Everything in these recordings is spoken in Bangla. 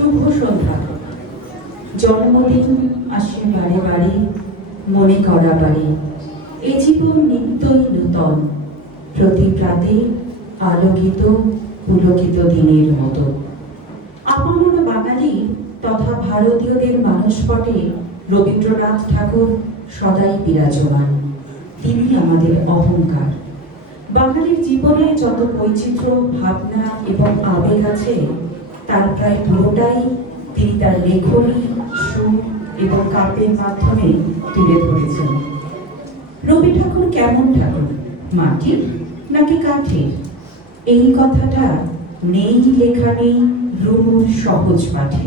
শুভ সন্ধ্যা। জন্মদিন আসে বারে বারে, মনে করা বারে। এ জীবন নিত্যই নূতন, প্রতি প্রাতে আলোকিত পুলকিত দিনের মতো। আপামর বাঙালি তথা ভারতীয়দের মানসপটে রবীন্দ্রনাথ ঠাকুর সদাই বিরাজমান। তিনি আমাদের অহংকার। বাঙালির জীবনে যত বৈচিত্র্য, ভাবনা এবং আবেগ আছে, তার প্রায় পুরোটাই তিনি তার লেখনী, সুর এবং কাব্যের মাধ্যমে তুলে ধরেছেন। রবি ঠাকুর কেমন ঠাকুর? মাটির নাকি কাঠের? এই কথাটা নেই লেখা নেই রুমুর সহজ পাঠে।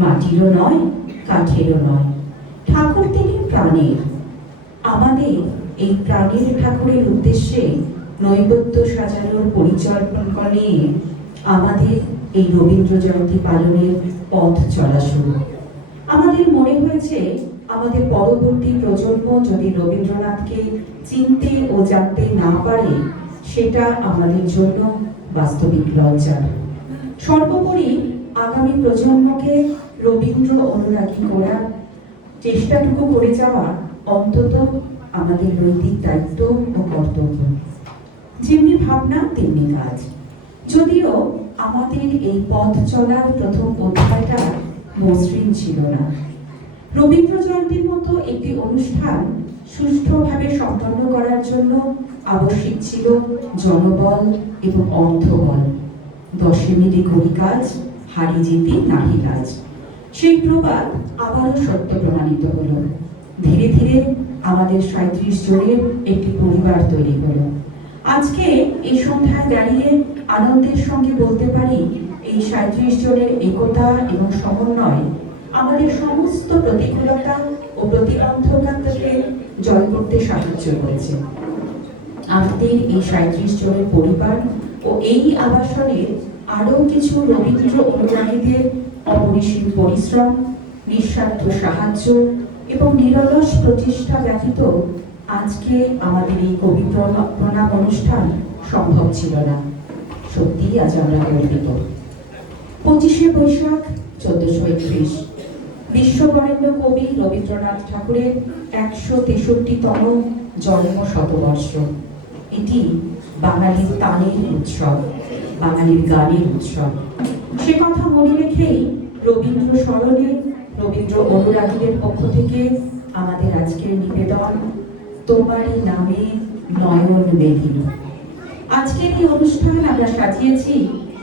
মাটিরও নয়, কাঠেরও নয়, ঠাকুর তিনি প্রাণের। আমাদের এই প্রাণের ঠাকুরের উদ্দেশ্যে নৈবেদ্য সাজানোর পরিকল্পনা নিয়ে আমাদের এই রবীন্দ্র জয়ন্তী পালনের পথ চলা শুরু। আমাদের মনে হয়েছে আমাদের পরবর্তী প্রজন্ম যদি রবীন্দ্রনাথকে চিনতে ও জানতে না পারে, সেটা আমাদের জন্য বাস্তবিক লজ্জার। সর্বোপরি আগামী প্রজন্মকে রবীন্দ্র অনুরাগী করার চেষ্টাটুকু করে যাওয়া অন্তত আমাদের নৈতিক দায়িত্ব ও কর্তব্য। যেমনি ভাবনা তেমনি কাজ। যদিও আমাদের এই পথ চলার প্রথম অধ্যায়টা মসৃণ ছিল না। রবীন্দ্র জয়ন্তীর মতো একটি অনুষ্ঠান সুষ্ঠুভাবে সম্পন্ন করার জন্য আবশ্যিক ছিল জনবল এবং অর্থবল। 10 মিনিটে করি কাজ, হারি জিতি নাহি লাজ। সেই প্রবাদ আবারও সত্য প্রমাণিত হলো। ধীরে ধীরে আমাদের 37 জনের একটি পরিবার তৈরি হলো। আজকে এই সন্ধ্যায় দাঁড়িয়ে আনন্দের সঙ্গে বলতে পারি, এই 37 জনের একতা এবং সমন্বয় আমাদের সমস্ত প্রতিকূলতা ও প্রতিবন্ধকতাকে জয় করতে সাহায্য করেছে। আমাদের এই 37 জনের পরিবার ও এই আবাসনের আরো কিছু রবীন্দ্র অনুরাগীদের অপরিসীম পরিশ্রম, নিঃস্বার্থ সাহায্য এবং নিরলস প্রচেষ্টা ব্যতীত আজকে আমাদের এই কবি প্রণাম অনুষ্ঠান সম্ভব ছিল না। সত্যি আজ আমরা গর্বিত। 25শে বৈশাখ 1431 বিশ্ববরেণ্য কবি রবীন্দ্রনাথ ঠাকুরের 163তম জন্ম শতবর্ষ। এটি বাঙালির তানের উৎসব, বাঙালির গানের উৎসব। সে কথা মনে রেখেই রবীন্দ্র স্মরণে রবীন্দ্র অনুরাগীদের পক্ষ থেকে আমাদের আজকের নিবেদন, তোমারই নামে নয়ন মেলিল। আজকের এই অনুষ্ঠান আমরা সাজিয়েছি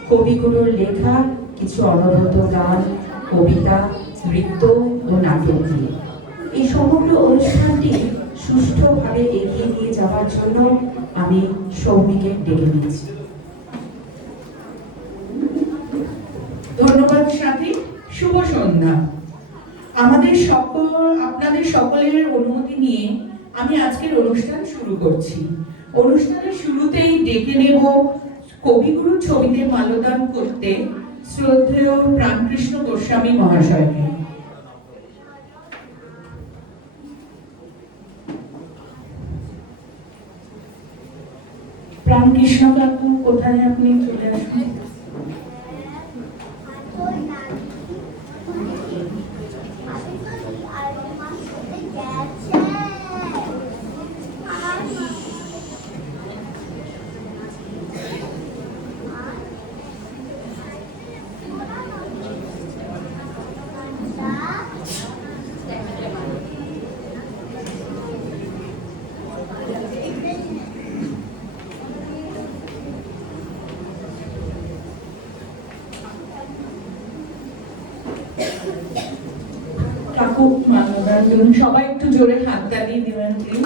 কবিগুরুর লেখা কিছু অনবদ্য গান, কবিতা, নৃত্য ও নাটক দিয়ে। এই সমগ্র অনুষ্ঠানটি সুষ্ঠুভাবে এগিয়ে নিয়ে যাওয়ার জন্য আমি সৌমিকে ডেকে নিয়েছি। ধন্যবাদ সাথী। শুভ সন্ধ্যা। আপনাদের সকলের অনুমতি নিয়ে আমি আজকের অনুষ্ঠান শুরু করছি। অনুষ্ঠানের শুরুতেই ডেকে নেব কবিগুরু ছবিতে মাল্যদান করতে শ্রদ্ধেয় প্রাণকৃষ্ণ গোস্বামী মহাশয়কে। প্রাণকৃষ্ণ কাকু কোথায়? আপনি চলে আসুন। কাকু মানদার জন্য সবাই একটু জোরে হাততালি দিবেন প্লিজ।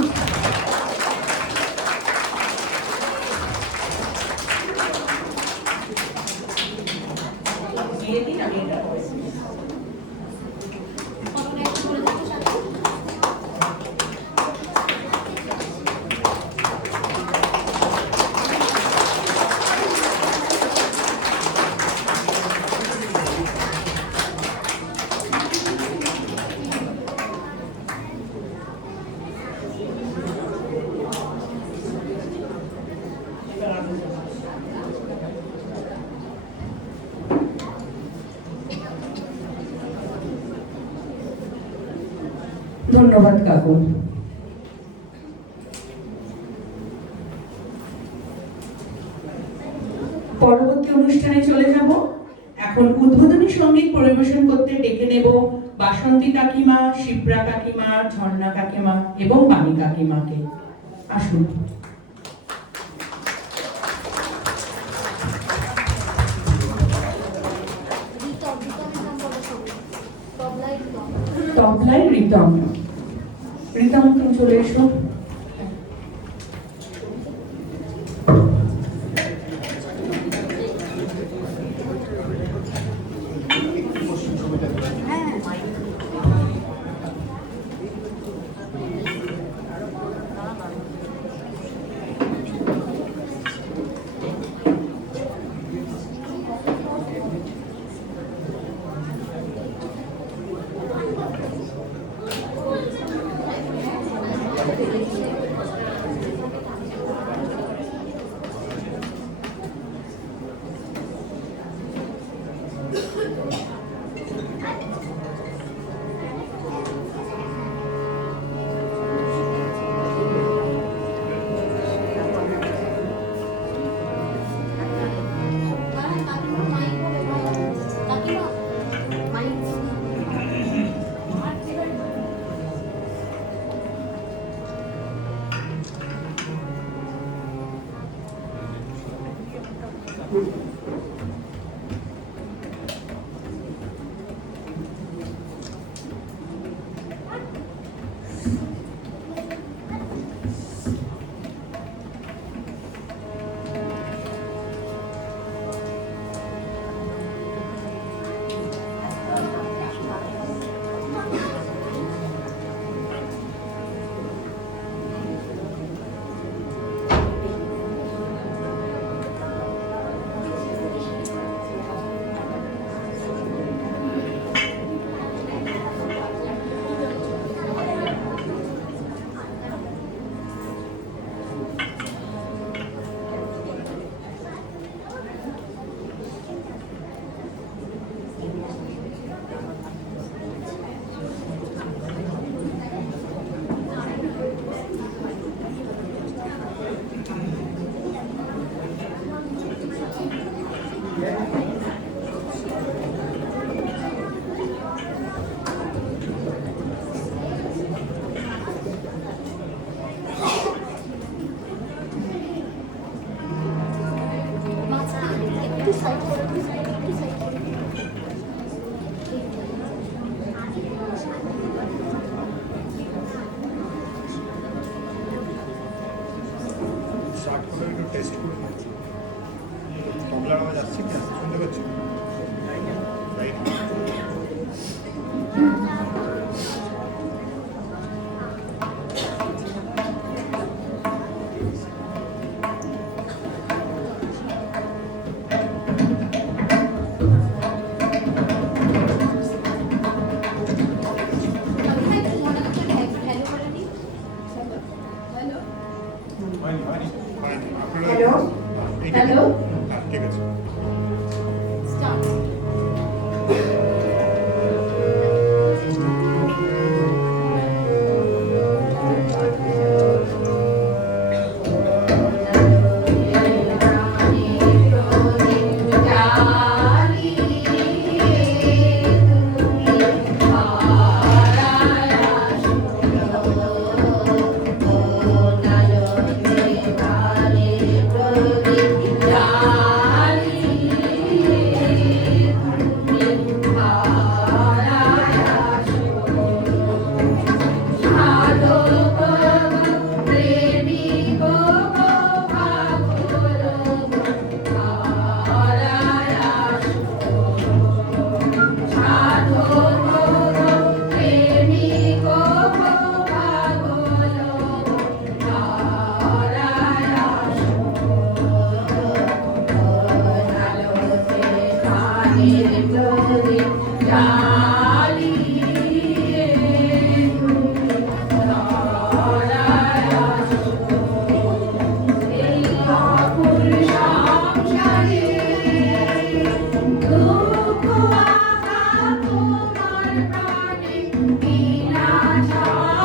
ধন্যবাদ কাকু। পরবর্তী অনুষ্ঠানে চলে যাব। এখন উদ্বোধনী সঙ্গীত পরিবেশন করতে ডেকে নেব বাসন্তী কাকিমা, শিপ্রা কাকিমা, ঝর্ণা কাকিমা এবং বাণী কাকিমাকে। আসুন। তবলায় রিতম। রিতম, তুমি চলে এসো। টেস্ট করে তবলার আওয়াজ আসছে কি শুনতে পাচ্ছি? হ্যালো হ্যালো ঠিক আছে। Thank you.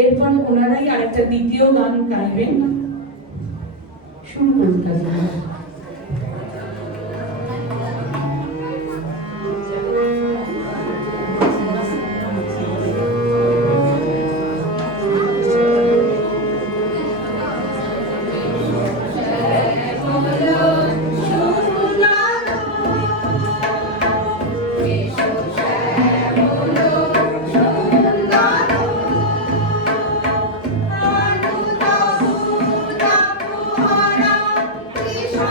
এরপর ওনারাই আরেকটা দ্বিতীয় গান গাইবেন। শুরু করুন কাজী। Krishna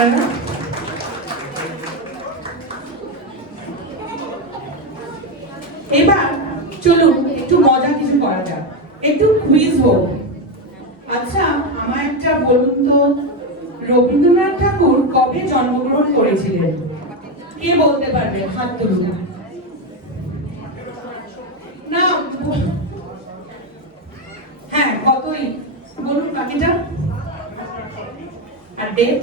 আপনারা। এবার চলুন একটু মজা কিছু করা যাক, একটু কুইজ হোক। আচ্ছা আমার একটা বলুন তো, রবীন্দ্রনাথ ঠাকুর কবে জন্মগ্রহণ করেছিলেন? কে বলতে পারবেন? হাত তুলুন। না, হ্যাঁ কতই বলুন বাকিটা। আর ডেট?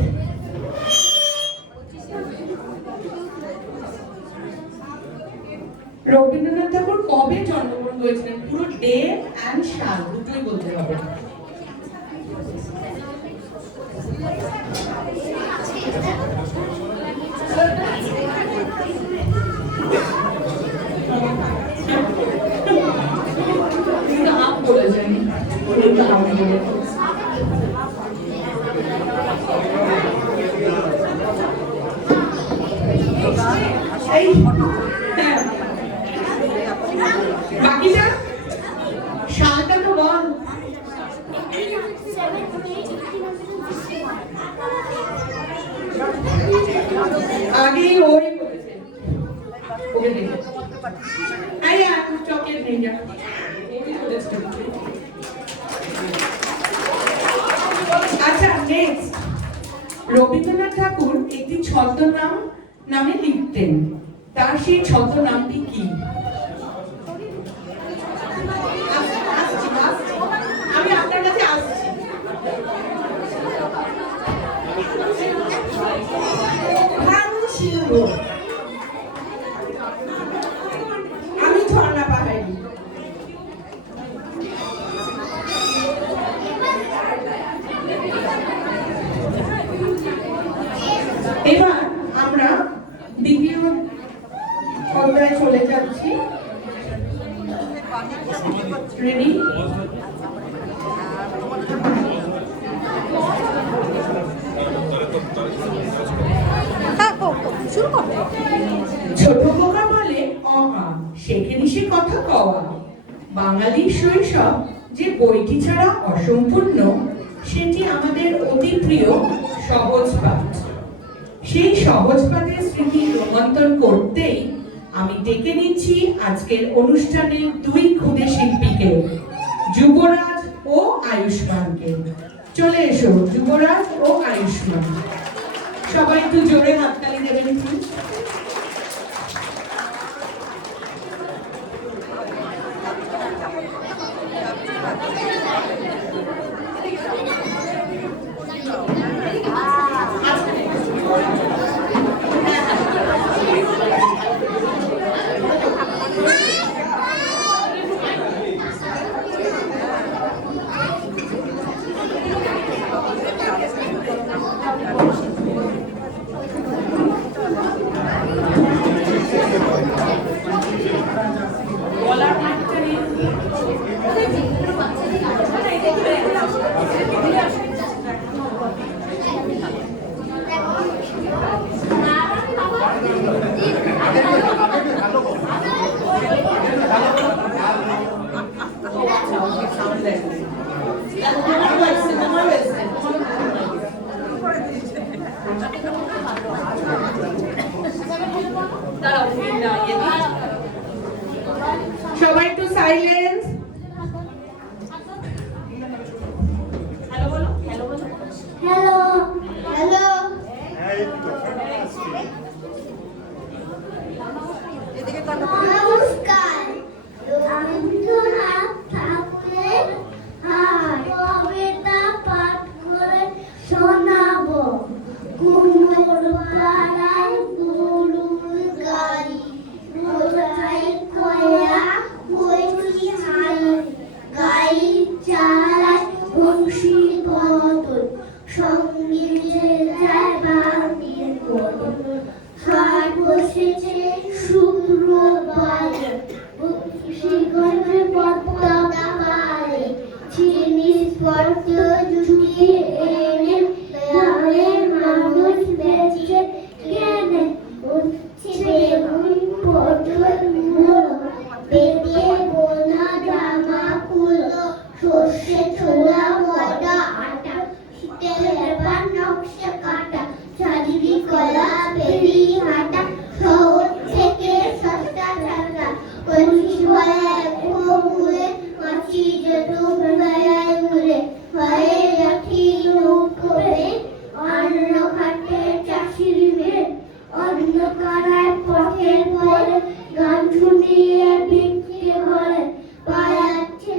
রবীন্দ্রনাথ ঠাকুর কবে জন্মগ্রহণ করেছিলেন, পুরো ডেট এন্ড সাল দুটোই বলতে হবে। আপ বলেছেন, এই হ্যাঁ বাকিটা সালটা তো বল। আগে ওই বলেছে, ওকে দেখে এই আর চকলেট নিয়ে যা। আচ্ছা নেক্সট, রবীন্দ্রনাথ ঠাকুর একটি ছদ্মনাম নামে লিখতেন, তার সেই ছদ্মনামটি কি? আমি আপনার কাছে আসছি। আমি ঝর্ণা পাহাড়ি। এবার আমরা দ্বিতীয় অধ্যায়ে চলে যাচ্ছি। রেডি? ছোট খোকা বলে অ আ, শেখে নিশে কথা কওয়া। বাঙালির শৈশব যে বইটি ছাড়া অসম্পূর্ণ, সেটি আমাদের অতি প্রিয় সহজ পাঠ। সেই সহজ পাঠের স্মৃতি রোমন্থন করতেই আমি ডেকে নিচ্ছি আজকের অনুষ্ঠানের দুই ক্ষুদে শিল্পীকে, যুবরাজ ও আয়ুষ্মানকে। চলে এসো যুবরাজ ও আয়ুষ্মান। সবাই একটু জোরে হাততালি দেবেন প্লিজ। সবাই একটু সাইলেন্স। হ্যালো বলো, হ্যালো বলো। হ্যালো হ্যালো নমস্কার। রবীন্দ্রনাথ ঠাকুরের কবিতা পাঠ করে শোনাবো। কুমোর পাড়ায় গরুর গাড়ি, কোথায় কয়া বইটি যাচ্ছি যে তুমি বেড়ায় ঘুরে হয়ে যাচ্ছি লোক করে অন্য ঘাটে চাষির মেয়ে অন্ধকারায় পথের পরে গান শুনিয়ে বিক্রি ঘরে পালাচ্ছে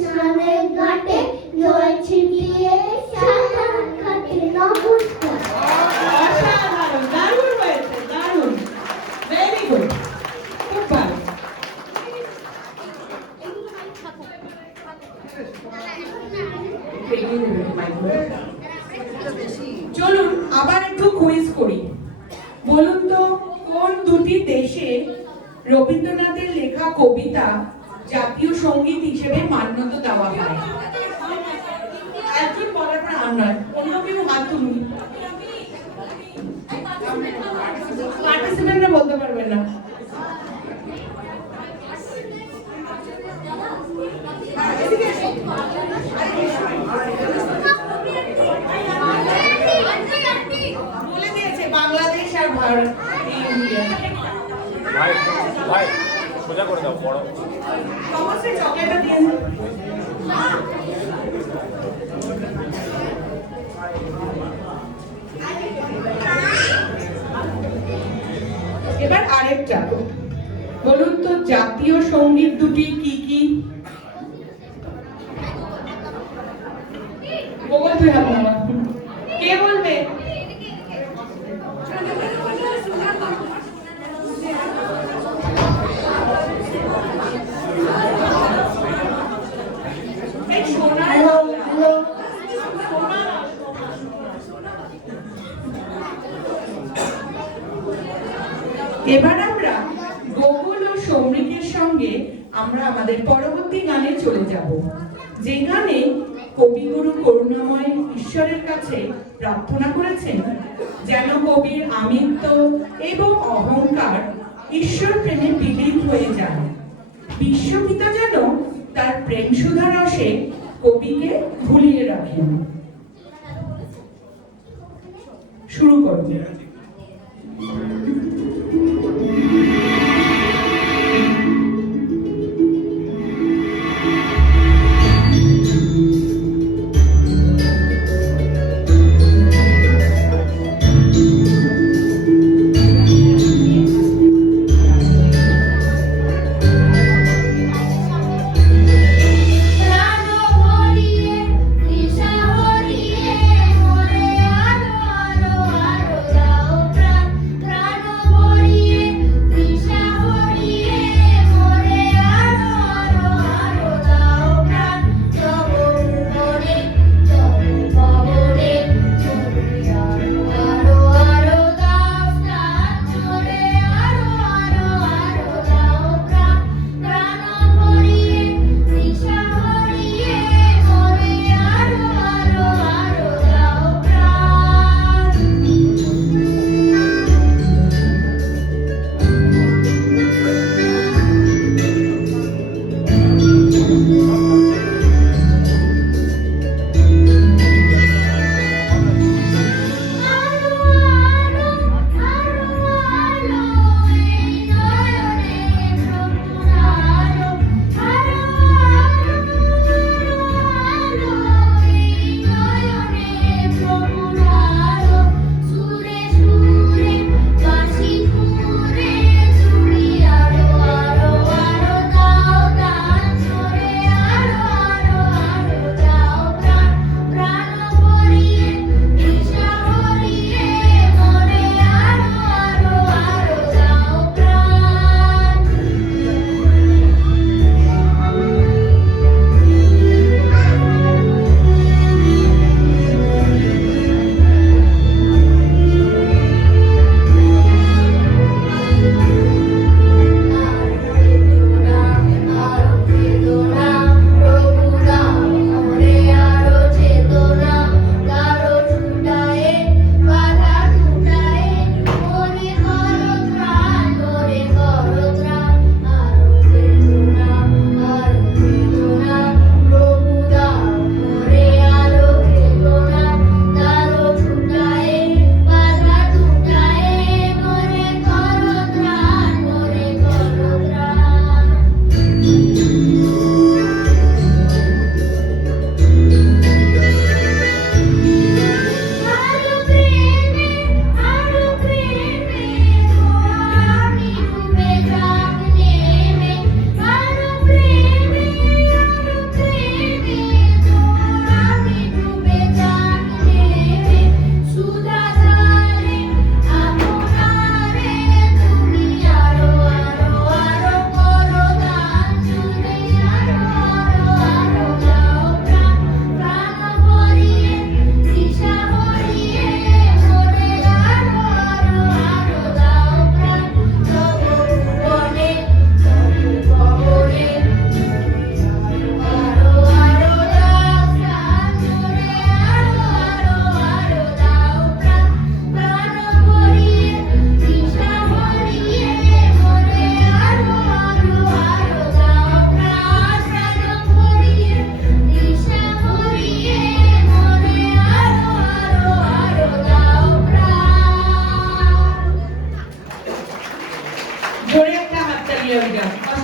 স্নানের ঘাটে জল ছিটিয়ে সাঁতার কাটে। নমস্কার। অসাধারণ, দারুণ হয়েছে, দারুণ, ভেরি গুড, খুব ভালো। চলুন আবার একটু কুইজ করি। বলুন তো কোন দুটি দেশে রবীন্দ্রনাথের লেখা কবিতা জাতীয় সঙ্গীত হিসেবে মান্যতা দেওয়া হয়? একজন বলার পর আর নয়, অন্য কেউ হাত তুলুন। পার্টিসিপেন্টরা বলতে পারবেন না। বলে দিয়েছে বাংলাদেশ আর ভারত, এই ইন্ডিয়া। ভাই ভাই সোজা করে দাও বড় সমস্ত চকলেটটা দিয়ে দিন। এবার আরেকটা বলুন তো জাতীয় সঙ্গীত দুটি কি কি? বল তুই হাত নামা। কে বলবে? এই সোনার বাংলা। এবার আমরা গোকুল ও সৌমিকের সঙ্গে আমরা আমাদের পরবর্তী গানে চলে যাব, যে গানে কবিগুরু করুণাময় ঈশ্বরের কাছে প্রার্থনা করেছেন যেন কবির আমিত্ব এবং অহংকার ঈশ্বর প্রেমে বিলীন হয়ে যায়, বিশ্বপিতা যেন তার প্রেম সুধা রসে কবিকে ভুলিয়ে রাখেন। শুরু করুন। প্রাণ ভরিয়ে দিশা হরিয়ে মরে আরো আরো আরো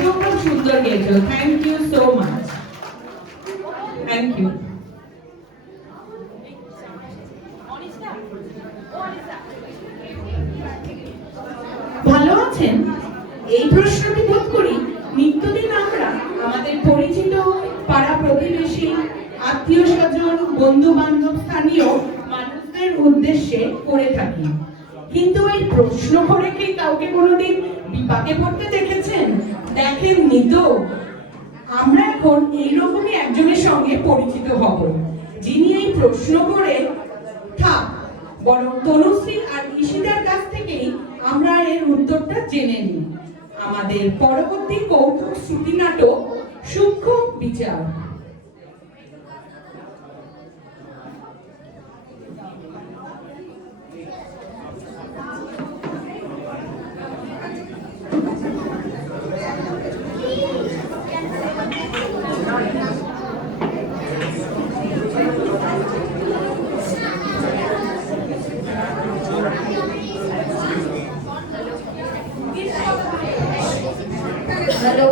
আগেও খুব সুন্দর গেয়েছো। Thank you so much. Thank you. ভালো আছেন? এই প্রশ্নটি বোধ করি নিত্যদিন আমরা আমাদের পরিচিত পাড়া প্রতিবেশী, আত্মীয় স্বজন, বন্ধু বান্ধব, স্থানীয় মানুষদের উদ্দেশ্যে করে থাকি। কিন্তু এই প্রশ্ন করে কি কাউকে কোনোদিন বিপাকে পড়তে দেখেছেন? দেখেননি তো? আমরা এখন এইরকমই একজনের সঙ্গে পরিচিত হব, যিনি এই প্রশ্ন করে থাক বরং তনুশ্রী আর ঈশিতার কাছ থেকেই আমরা এর উত্তরটা জেনে নিই। আমাদের পরবর্তী কৌতুক শ্রুতি নাটক সূক্ষ্ম বিচার। হ্যালো,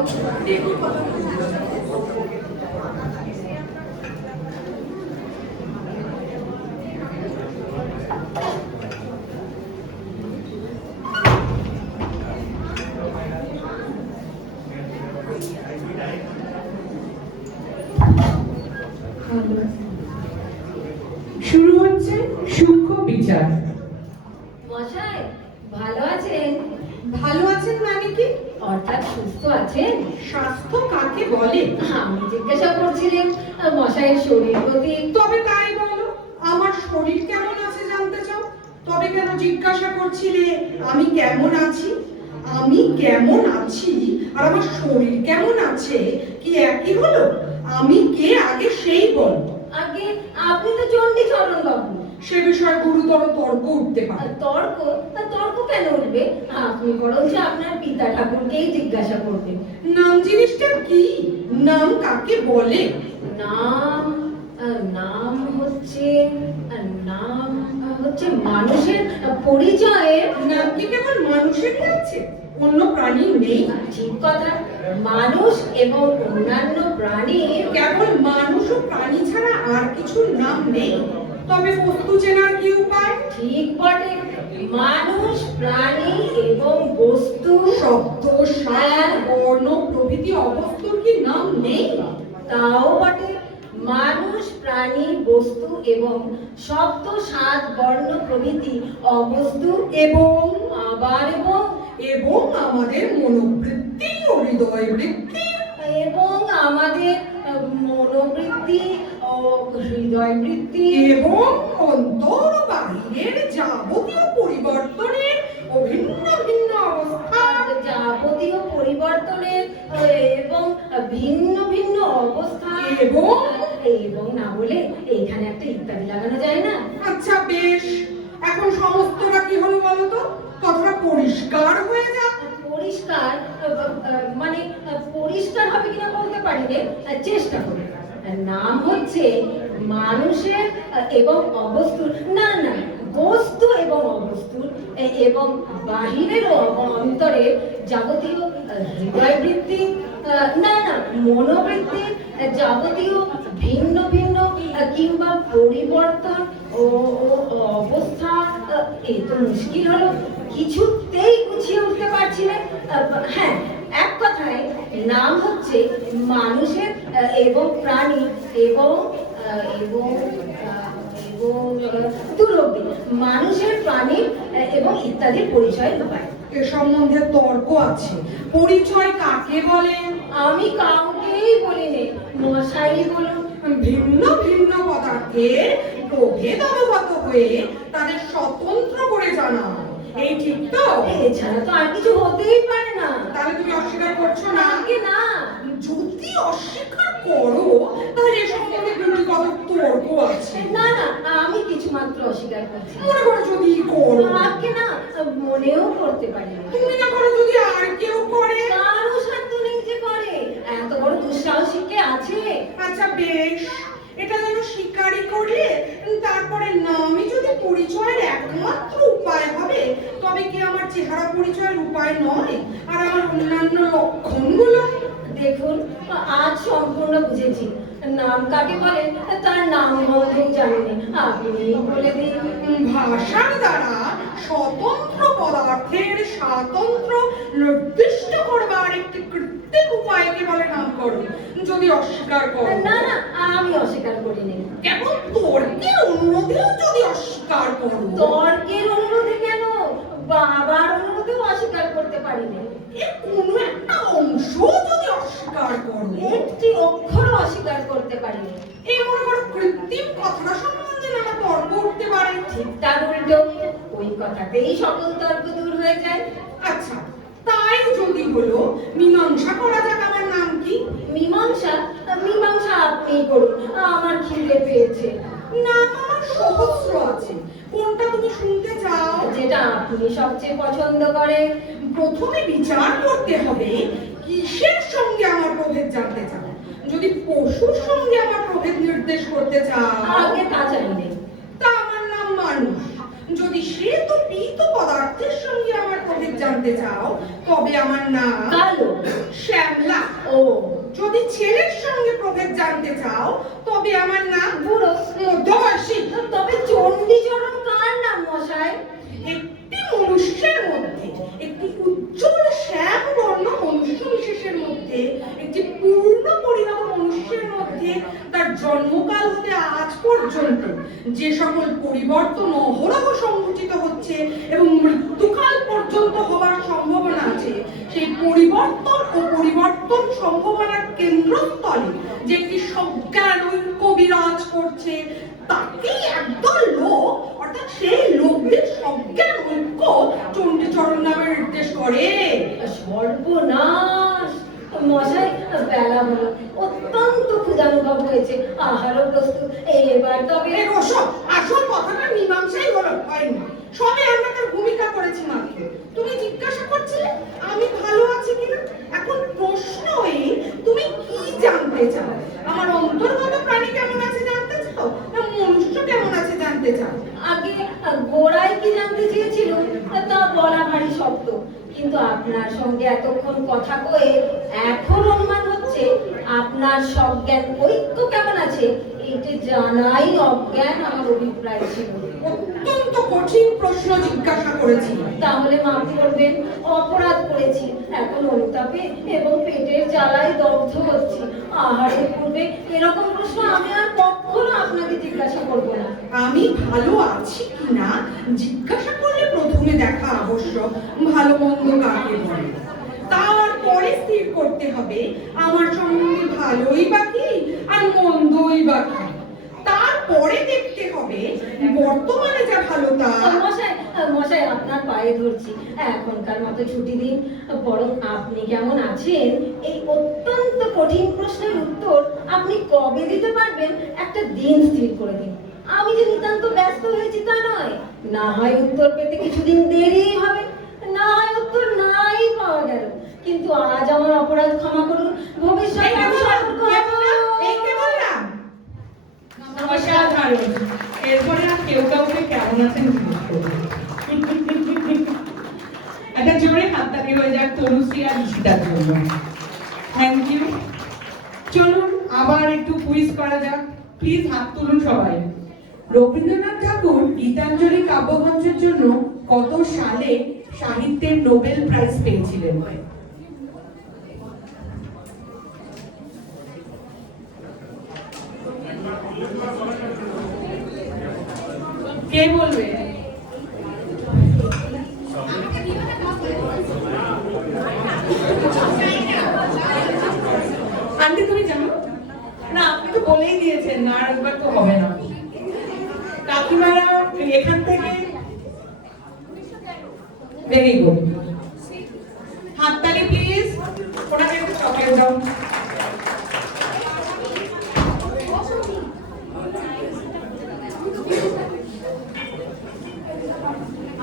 শুরু হচ্ছে সূক্ষ্ম বিচার। মশাই ভালো আছেন? ভালো আছেন মানে কি? অর্থাৎ সুস্থ আছেন? স্বাস্থ্য কাকে বলে? আমি জিজ্ঞাসা করছিলেন মশাইয়ের শরীর প্রতি। তবে তাই বলো, আমার শরীর কেমন আছে জানতে চাও? তবে কেন জিজ্ঞাসা করছিলে আমি কেমন আছি? আমি কেমন আছি আর আমার শরীর কেমন আছে কি একই হলো? আমি কে আগে সেই বল। আগে আপনি তো চণ্ডীচরণ বাবু। সে বিষয়ে গুরুতর তর্ক উঠতে পারে। তর্ক? তর্ক কেন উঠবে? আপনি বরঞ্চ আপনার পিতা ঠাকুরকেই জিজ্ঞাসা করবেন। নাম জিনিসটা কি? নাম কাকে বলে? নাম নাম হচ্ছে নাম হচ্ছে মানুষের পরিচয়ের। নাম কি কেবল মানুষেরই আছে, অন্য প্রাণী নেই? ঠিক কথা, মানুষ এবং অন্যান্য প্রাণীর। কেবল মানুষ ও প্রাণী ছাড়া আর কিছু নাম নেই? তবে বস্তু চেনার কি উপায়? ঠিক বটে, মানুষ, প্রাণী এবং বস্তু। শব্দ, স্বর, বর্ণ প্রভৃতি অবস্তুর কি নাম নেই? তাও বটে, মানুষ, প্রাণী, বস্তু এবং শব্দ, স্বাদ, বর্ণ প্রভৃতি অবস্তু এবং আবার এবং এবং আমাদের মনোবৃত্তি ও হৃদয় বৃত্তি এবং আমাদের মনোবৃত্তি ও হৃদয় বৃত্তি এবং অন্তর ও বাহিরের যাবতীয় পরিবর্তনের ও ভিন্ন ভিন্ন অবস্থার যাবতীয় পরিবর্তনের এবং ভিন্ন ভিন্ন অবস্থা এবং এবং না বলে এইখানে একটা ইত্যাদি লাগানো যায় না? আচ্ছা বেশ, এখন সমস্তটা কি হলো বলো তো? কথাটা পরিষ্কার হয়ে যাক। পরিষ্কার মানে পরিষ্কার হবে কিনা বলতে পারি রে, চেষ্টা করি। নাম হচ্ছে মানুষের এবং অবস্তুর, না না বস্তু এবং অবস্তুর এবং বাহিরের ও অন্তরের যাবতীয় হৃদয় বৃত্তি, না না মনোবৃত্তি, যাবতীয় ভিন্ন ভিন্ন কিংবা পরিবর্তন ও অবস্থা। এই তো মুশকিল হলো, কিছুতেই গুছিয়ে উঠতে পারছি না। হ্যাঁ, এক কথায় নাম হচ্ছে মানুষের এবং প্রাণী এবং এবং এবং দুরব্বী মানুষের, প্রাণীর এবং ইত্যাদির পরিচয়ের উপায়। এ সম্বন্ধে তর্ক আছে। পরিচয় কাকে বলে? আমি কাউকেই বলিনি, মশাই বলুন। ভিন্ন ভিন্ন পদার্থের প্রভেদ অনুগত হয়ে তাদের স্বতন্ত্র করে জানা, এই ঠিক তো? এছাড়া তো আর কিছু হতেই পারে না। তাহলে তুমি অস্বীকার করছো না? আগে না। যদি অস্বীকার করো তাহলে এ সম্বন্ধে গুরুগত তর্ক আছে। না না, আমি কিছু মাত্র অস্বীকার করছি। মনে করো যদি করো। আগে না, মনেও করতে পারি না। তুমি না করো যদি আর কেউ করে? কারো সাধ্য নেই যে করে, এত বড় দুঃসাহসিক কে আছে? আচ্ছা বেশ, এটা যেন স্বীকারই করলে, তারপরে নামই যদি পরিচয়ের একমাত্র উপায় হবে, তবে কি আমার চেহারা পরিচয়ের উপায় নয় আর আমার অন্যান্য লক্ষণগুলো দেখুন, আজ সম্পূর্ণ বুঝেছি। নাম কাকে বলে তার নাম গন্ধও জানি না, আপনি বলে দিন। ভাষার দ্বারা স্বতন্ত্র পদার্থের স্বাতন্ত্র নির্দিষ্ট করবার একটি কৃত্রিম উপায়কে বলে নামকরণ। যদি অস্বীকার করো, না না, আমি অস্বীকার করিনি। কেবল তর্কের অনুরোধেও যদি অস্বীকার করো, তর্কের অনুরোধে কেন, বাবার অনুরোধেও অস্বীকার করতে পারিনি। এর কোনো একটা অংশ যদি অস্বীকার করো, একটি অক্ষরও অস্বীকার করতে পারিনি। এই মনে করো কৃত্রিম কথাটা সম্বন্ধে নানা তর্ক উঠতে পারে। ঠিক তার উল্টো, ওই কথাতেই সকল তর্ক দূর হয়ে যায়। আচ্ছা, তাই যদি হলো, মীমাংসা করা যাক আমার নাম কি? মীমাংসা? মীমাংসা আপনিই করুন, আমার খিদে পেয়েছে। নাম আমার সহস্র আছে, কোনটা তুমি শুনতে চাও? যেটা আপনি সবচেয়ে পছন্দ করেন। প্রথমে বিচার করতে হবে কিসের সঙ্গে আমার প্রভেদ জানতে চাও। যদি পশুর সঙ্গে আমার প্রভেদ নির্দেশ করতে চাও, আগে তা চাইলে তা আমার নাম মানুষ। যদি শ্বেত পীত পদার্থের সঙ্গে আমার প্রভেদ জানতে চাও, তবে আমার নাম কালো। শ্যামলা। ও, যদি ছেলের সঙ্গে প্রভেদ জানতে চাও, তবে আমার নাম বুড়ো। মধ্যবয়সী। তবে চণ্ডীচরণ কার নাম মশাই? একটি মনুষ্যের মধ্যে, একটি উজ্জ্বল শ্যাম বর্ণ মনুষ্য বিশেষের মধ্যে, একটি পূর্ণ পরিণত মনুষ্যের মধ্যে তার জন্মকাল হতে আজ পর্যন্ত যে সকল পরিবর্তন অহরহ সংঘটিত হচ্ছে এবং মৃত্যুকাল পর্যন্ত হওয়ার সম্ভাবনা আছে, সেই পরিবর্তন ও পরিবর্তন সম্ভাবনার কেন্দ্রস্থলে যে একটি সজ্ঞান ঐক্য বিরাজ করছে, তাকেই একদল লোক, অর্থাৎ সেই লোকদের সজ্ঞান ঐক্য চণ্ডীচরণ নামে নির্দেশ করে। সর্বনাশ মশাই, বেলা হলো, অত্যন্ত ক্ষুধানুভব হয়েছে, আহারও প্রস্তুত। এবার তবে এই রসো, আসল কথাটা মীমাংসাই হয়নি, সবে আমরা তার ভূমিকা করেছি মাত্র। তুমি জিজ্ঞাসা করছিলে আমি ভালো আছি কিনা। এখন প্রশ্ন এই, তুমি কি জানতে চাও? আমার অন্তর্গত প্রাণী কেমন আছে জানতে চাও, না মনুষ্য কেমন আছে জানতে চাও? আগে গোড়াই কি জানতে চেয়েছিল তা বলা ভারী শক্ত, কিন্তু আপনার সঙ্গে এতক্ষণ কথা কয়ে এখন অনুমান হচ্ছে আপনার সজ্ঞান ঐক্য কেমন আছে এটি জানাই অজ্ঞান আমার অভিপ্রায় ছিল। অত্যন্ত কঠিন প্রশ্ন জিজ্ঞাসা করেছি। তাহলে মাফ করবেন, অপরাধ করেছি। এখন অনুতাপে এবং পেটের জ্বালায় দগ্ধ হচ্ছি। আহারের পূর্বে এরকম প্রশ্ন আমি আর কখনো আপনাকে জিজ্ঞাসা করব না। আমি ভালো আছি কিনা জিজ্ঞাসা করলে প্রথমে দেখা আবশ্যক ভালো মন্দ কাকে বলে, তারপরে স্থির করতে হবে আমার সম্বন্ধে ভালোই বা কি আর মন্দই বা কি। তারপরে দেখতে হবে বর্তমানে যা ভালো তা। মশাই, মশাই আপনার পায়ে ধরছি, এখনকার মতো ছুটি দিন। বরং আপনি কেমন আছেন এই অত্যন্ত কঠিন প্রশ্নের উত্তর আপনি কবে দিতে পারবেন একটা দিন স্থির করে দিন। আমি যে নিতান্ত ব্যস্ত হয়েছি তা নয়, না হয় উত্তর পেতে কিছুদিন দেরি হবে, না হয় উত্তর নাই পাওয়া গেল। কিন্তু আজ আমার অপরাধ ক্ষমা করুন, ভবিষ্যতে আমি সতর্ক হব। এই কে বললাম? অসাধারণ। এরপরে আর কেউ কাউকে কেমন আছেন জিজ্ঞেস করবো। একটা জোরে হাততালি হয়ে যাক তনুশ্রী আর ঈশিতার জন্য। Thank you. চলুন আবার একটু কুইজ করা যাক, প্লিজ হাত তুলুন সবাই। রবীন্দ্রনাথ ঠাকুর গীতাঞ্জলি কাব্যগ্রন্থের জন্য কত সালে সাহিত্যের নোবেল প্রাইজ পেয়েছিলেন? কে বলবে? আন্টি তুমি জানো না? আপনি তো বলেই দিয়েছেন, না আর একবার তো হবে না। কাকিমারা এখান থেকে ভেরি গুড, হাততালি প্লিজ। ওনাকে একটু চকলেট দাও।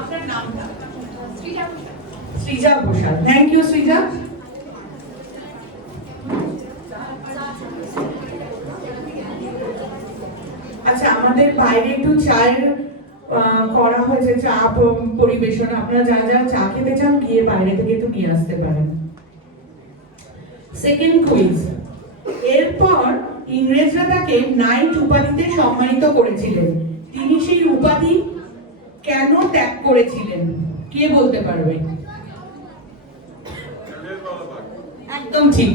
আপনার নামটা? সৃজা ঘোষাল। Thank you Srija. আচ্ছা, আমাদের বাইরে একটু চায়ের করা হয়েছে, চা পরিবেশন। আপনারা যা যা চা খেতে চান গিয়ে বাইরে থেকে একটু নিয়ে আসতে পারেন। Second quiz. এরপর ইংরেজরা তাকে নাইট উপাধিতে সম্মানিত করেছিলেন। তিনি সেই উপাধি কেন ত্যাগ করেছিলেন? কে বলতে পারবে? একদম ঠিক,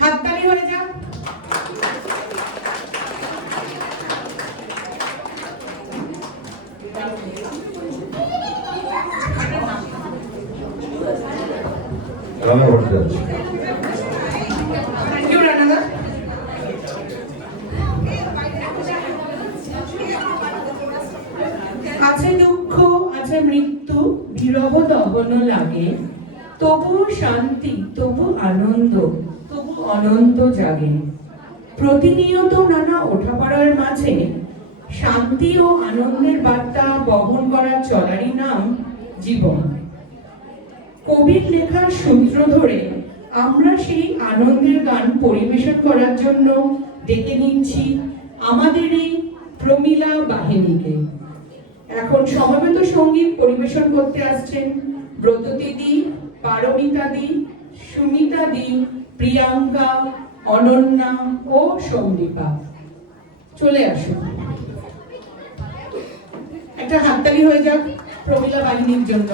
হাততালি হয়ে যাক। রান্নাঘরটা যাচ্ছি। থ্যাংক ইউ রানাদা। আছে দুঃখ আছে মৃত্যু, বিরহ দহন লাগে, তবু শান্তি তবু আনন্দ, তবু অনন্ত জাগে। প্রতিনিয়ত নানা ওঠাপড়ার মাঝে শান্তি ও আনন্দের বার্তা বহন করার চলারই নাম জীবন। কবির লেখার সূত্র ধরে আমরা সেই আনন্দের গান পরিবেশন করার জন্য ডেকে নিচ্ছি আমাদের এই প্রমিলা বাহিনীকে। এখন সমবেত সঙ্গীত পরিবেশন করতে আসছেন ব্রততী দি, পারমিতা দি, সুমিতা দি, প্রিয়াঙ্কা, অনন্যা ও সন্দীপা। চলে আসুন, একটা হাততালি হয়ে যাক প্রমিলা বাহিনীর জন্য।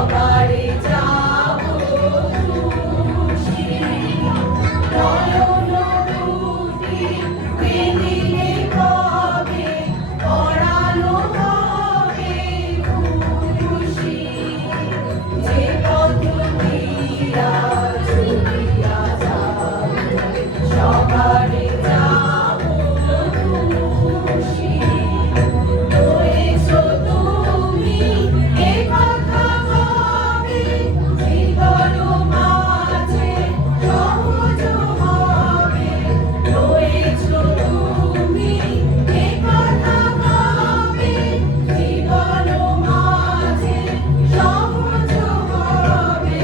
সবারে যাব খুশি নয়ন দুটি মেদিনে কবে পরানো হবে খুশি যে পথ দিয়া চলিয়া যাবে সবারে যাব খুশি হয়েছো তুমি এ কথা ভাবে জীবন মাঝে সহজ হবে হয়েছো তুমি এ কথা ভাবে জীবন মাঝে সহজ হবে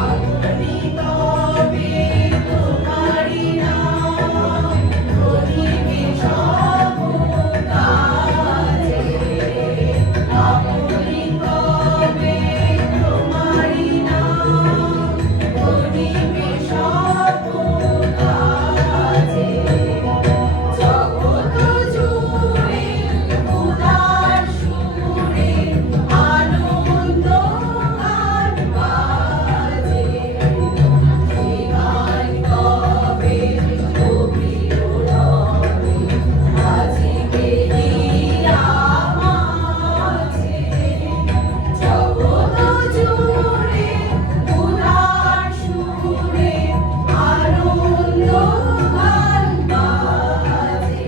আপনি তবে তোমারি নাম করিবে সব কাজে আপনি তবে তোমারি নাম করিবে সব কাজে জগৎ জুড়ে উদার সুরে আনন্দ গান বাজে সে গান কবে গভীর রবে বাজিবে হিয়া মাঝে জগৎ জুড়ে উদার সুরে আনন্দ গান বাজে।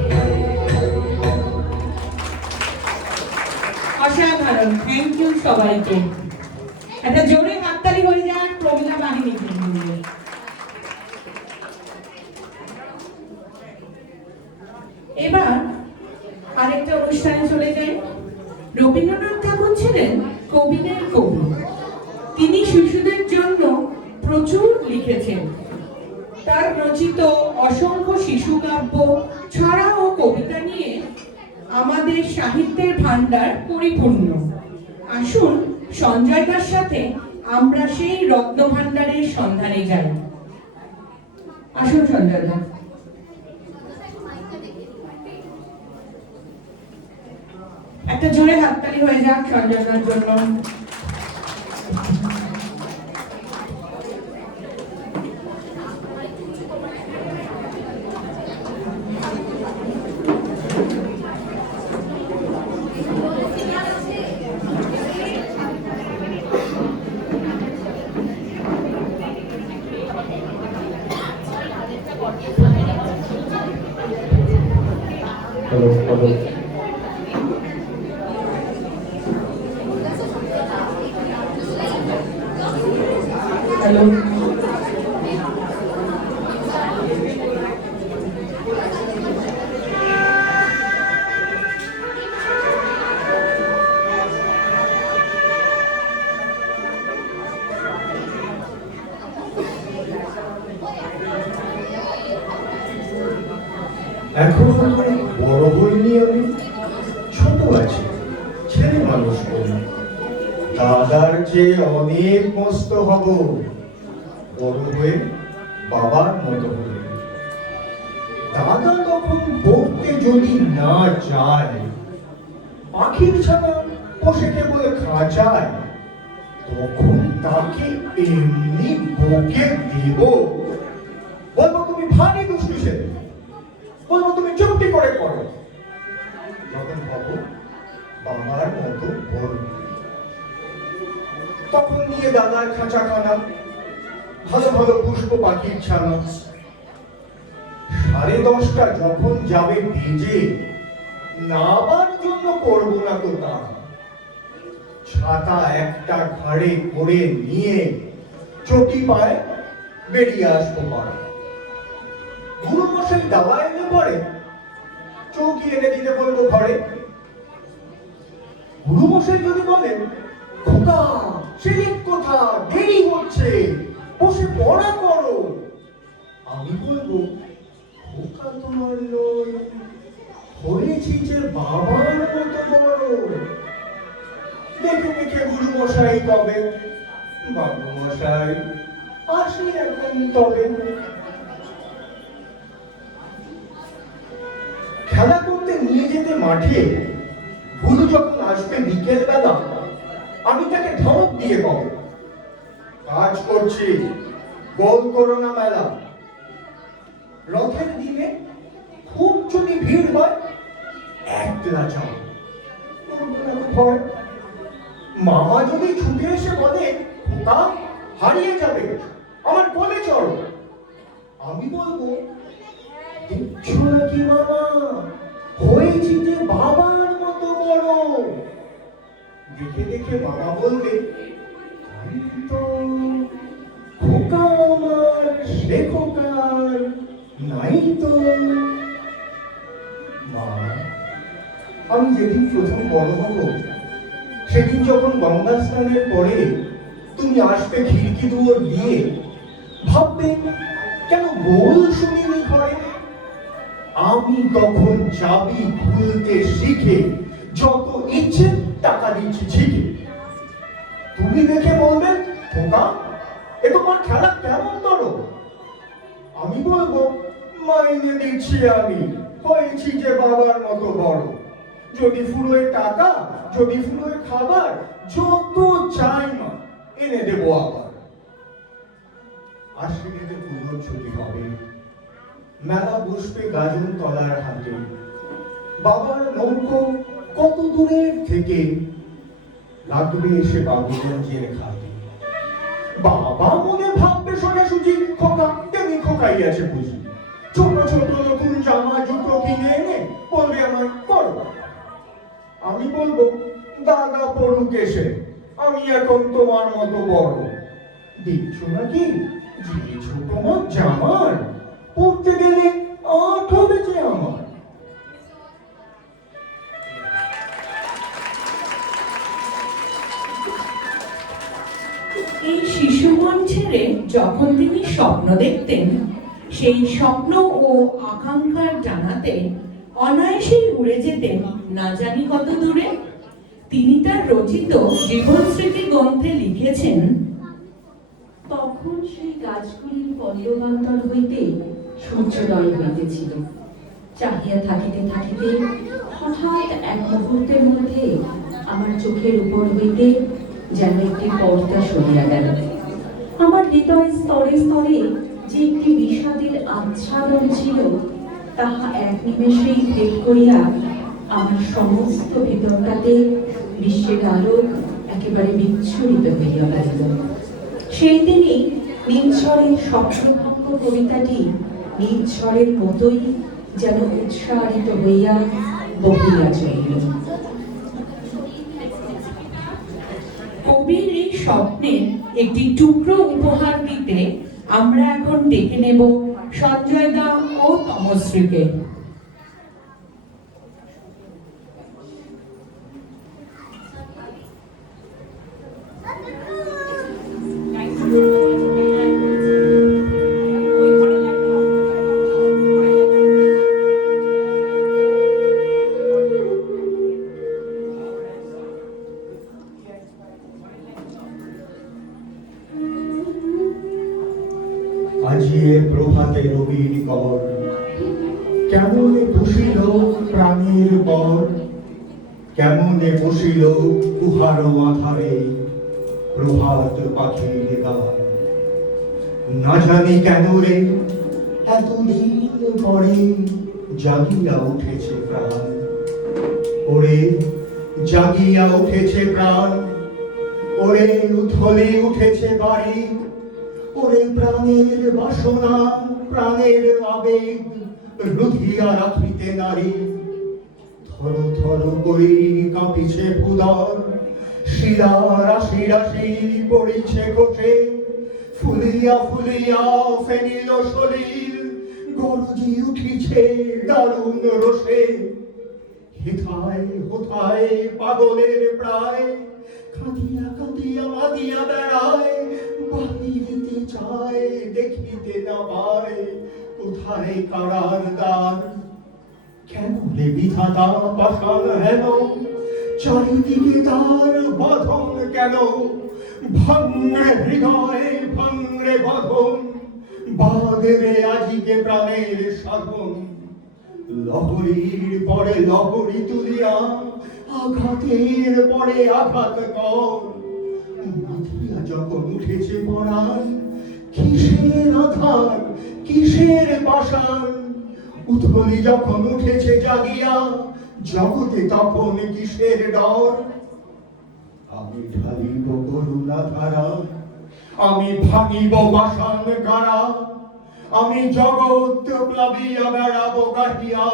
অসাধারণ, থ্যাংক ইউ সবাইকে। একটা জোরে হাততালি হয়ে যাক প্রমিলা বাহিনীকে নিয়ে। এবার আরেকটা অনুষ্ঠানে চলে যাই। রবীন্দ্রনাথ ঠাকুর ছিলেন কবিদের কবি। তিনি শিশুদের জন্য প্রচুর লিখেছেন। তার রচিত অসংখ্য শিশু কাব্য, ছড়া ও কবিতা নিয়ে আমাদের সাহিত্যের ভান্ডার পরিপূর্ণ। আসুন সঞ্জয় দার সাথে আমরা সেই রত্ন ভান্ডারের সন্ধানে যাই। আসুন সঞ্জয় দা। একটা জোরে হাততালি হয়ে যাক সঞ্জয় দার জন্য। হ্যালো। হ্যালো, এখনো বড় হইনি আমি, ছোট আছি, ছেলে মানুষ করি। দাদার চেয়ে অনেক মস্ত হব বড় হয়ে, বাবার মতো হলে। দাদা তখন পড়তে যদি না যায়, পাখির ছানা পোষেকে বলে খাঁচায়, তখন তাকে এমনি বকে দেব, বলবো তুমি ভারী দুষ্টু ছেলে, বলবো তুমি চুপটি করে পড়ো। যখন ভাবো বাবার মতো বড়, তখন নিয়ে দাদার খাঁচাখানা, ভালো ভালো পুষ্প পাখির ছানা। 10:30 যখন যাবে বেজে, নাবার জন্য করবো না তো তা, ছাতা একটা ঘাড়ে করে নিয়ে চটি পায়ে বেরিয়ে আসবো পাড়া। গুরু মশাই দাওয়া এনে পড়ে, চৌকি এনে দিতে বলবো ঘরে। গুরু মশাই যদি বলেন, খোকা সেলিম কোথা, দেরি হচ্ছে, বসে পড়া করো, আমি বলবো খোকা তোমার নয়, হয়েছি যে বাবার মতো বড়। দেখে দেখে গুরু মশাই কবে, বাবু মশাই আসি এখন তবে। খেলা করতে নিয়ে যেতে মাঠে, গুরু যখন আসবে বিকেল বেলা, আমি তাকে ধমক দিয়ে কব, কাজ করছি, গোল করোনা মেলা। রথের দিনে খুব যদি ভিড় হয়, একলা যাও, ভয়। মামা যদি ছুটে এসে বলে, খোকা হারিয়ে যাবে, আমার কোলে চড়ো, আমি বলবো, দেখছো নাকি মামা, হয়েছি যে বাবার মতো বড়। দেখে দেখে মামা বলবে, তাই তো, খোকা আমার সে খোকার নাই তো। মা, আমি যেদিন প্রথম বড় হব, সেদিন যখন গঙ্গা স্নানের পরে তুমি আসবে খিড়কি দুয়ার দিয়ে, ভাববে কেন বল শুনিনি ঘরে। আমি তখন চাবি খুলতে শিখে যত ইচ্ছে টাকা দিচ্ছি ঝিকে। তুমি দেখে বলবেন, খোকা এ তোমার খেলা কেমন ধরো। আমি বলবো, মাইনে দিচ্ছি আমি, হয়েছি যে বাবার মতো বড়। যদি ফুরোয় টাকা, যদি ফুরোয় খাবার, যত চাই মা এনে দেবো আবার। আশ্বিনেতে পুজোর ছুটি হবে, মেলা বসবে গাজন তলার হাতে। বাবার নৌকো কত দূরের থেকে লাগবে এসে বাবুগঞ্জের ঘাটে। বাবা মনে ভাববে সোজাসুজি, খোকা তেমনি খোকাই আছে বুঝি। ছোট ছোট নতুন জামা জুতো কিনে এনে বলবে আমায় করো। আমি বলবো, দাদা পড়ুক এসে, আমি এখন তোমার মতো বড়। দেখছো নাকি যে ছোট মত জামার, পড়তে গেলে আট হবে যে আমার। এই শিশু মন ছেড়ে যখন তিনি স্বপ্ন দেখতেন, সেই স্বপ্ন ও আকাঙ্ক্ষার জানাতে অনায়াসেই উড়ে যেতেন না জানি কত দূরে। তিনি তার রচিত জীবন স্মৃতি গ্রন্থে লিখেছেন, তখন সেই গাছগুলির পল্লবান্তর হইতে সূর্যোদয় হইতেছিল। চাহিয়া থাকিতে থাকিতে হঠাৎ এক মুহূর্তের মধ্যে আমার চোখের উপর হইতে যেন একটি পর্দা সরিয়া গেল। আমার হৃদয় স্তরে স্তরে যে একটি বিষাদের আচ্ছাদন ছিল, তাহা এক নিমেষেই ভেদ করিয়া আমার সমস্ত ভিতরটাতে বিশ্বের আলোক একেবারে বিচ্ছুরিত হইয়া গেল। সেই দিনই নীলঝড়ের স্বপ্নভঙ্গ কবিতাটি নীলঝড়ের মতোই যেন উৎসাহিত হইয়া বহিয়া চলিল। কবির এই স্বপ্নের একটি টুকরো উপহার দিতে আমরা এখন ডেকে নেব সঞ্জয় দা ও তমশ্রীকে। আজিয়ে প্রভাতে রবির কর, কেমনে বসিল প্রাণীর বর, কেমনে বসিল কুহার আধারে প্রভাত পাখির গান। না জানি কেন রে এতদিন পরে জাগিয়া উঠেছে প্রাণ, ওরে জাগিয়া উঠেছে প্রাণ, ওরে উথলে উঠেছে বাড়ি, ওরে প্রাণের বাসনা প্রাণের আবেগ রুধিয়া রাখিতে নারী। থর থর করি কাঁপিছে ফুদার, শিরা রাশি রাশি পড়িছে কোঠে, ফুলিয়া ফুলিয়া ফেনিল শরীর, গর্জি উঠিছে দারুণ রোষে। হেথায় হোথায় পাগলের প্রায়, কাঁদিয়া কাঁদিয়া মাদিয়া বেড়ায়, বাহিরিতে চায় দেখিতে না পায় কোথায় কারার দ্বার। কেন রে বিধাতা পাষাণ হেন, চারিদিকে তার বাঁধন কেন, ভাঙরে হৃদয়ে ভাঙরে বাঁধন, বাঁধরে আজিকে প্রাণের সাধন। লহরীর পরে লহরী তুলিয়া আঘাতের পরে আঘাত কর। মাথিয়া যখন উঠেছে পরাণ, কিসের আধার কিসের পাষাণ। উথলি যখন উঠেছে জাগিয়া, জগতে তখন কিসের ডর। আমি ঢালিব করুণা ধারা, আমি ভাঙিব পাষাণ কারা। আমি জগৎ প্লাবিয়া বেড়াবো গাহিয়া,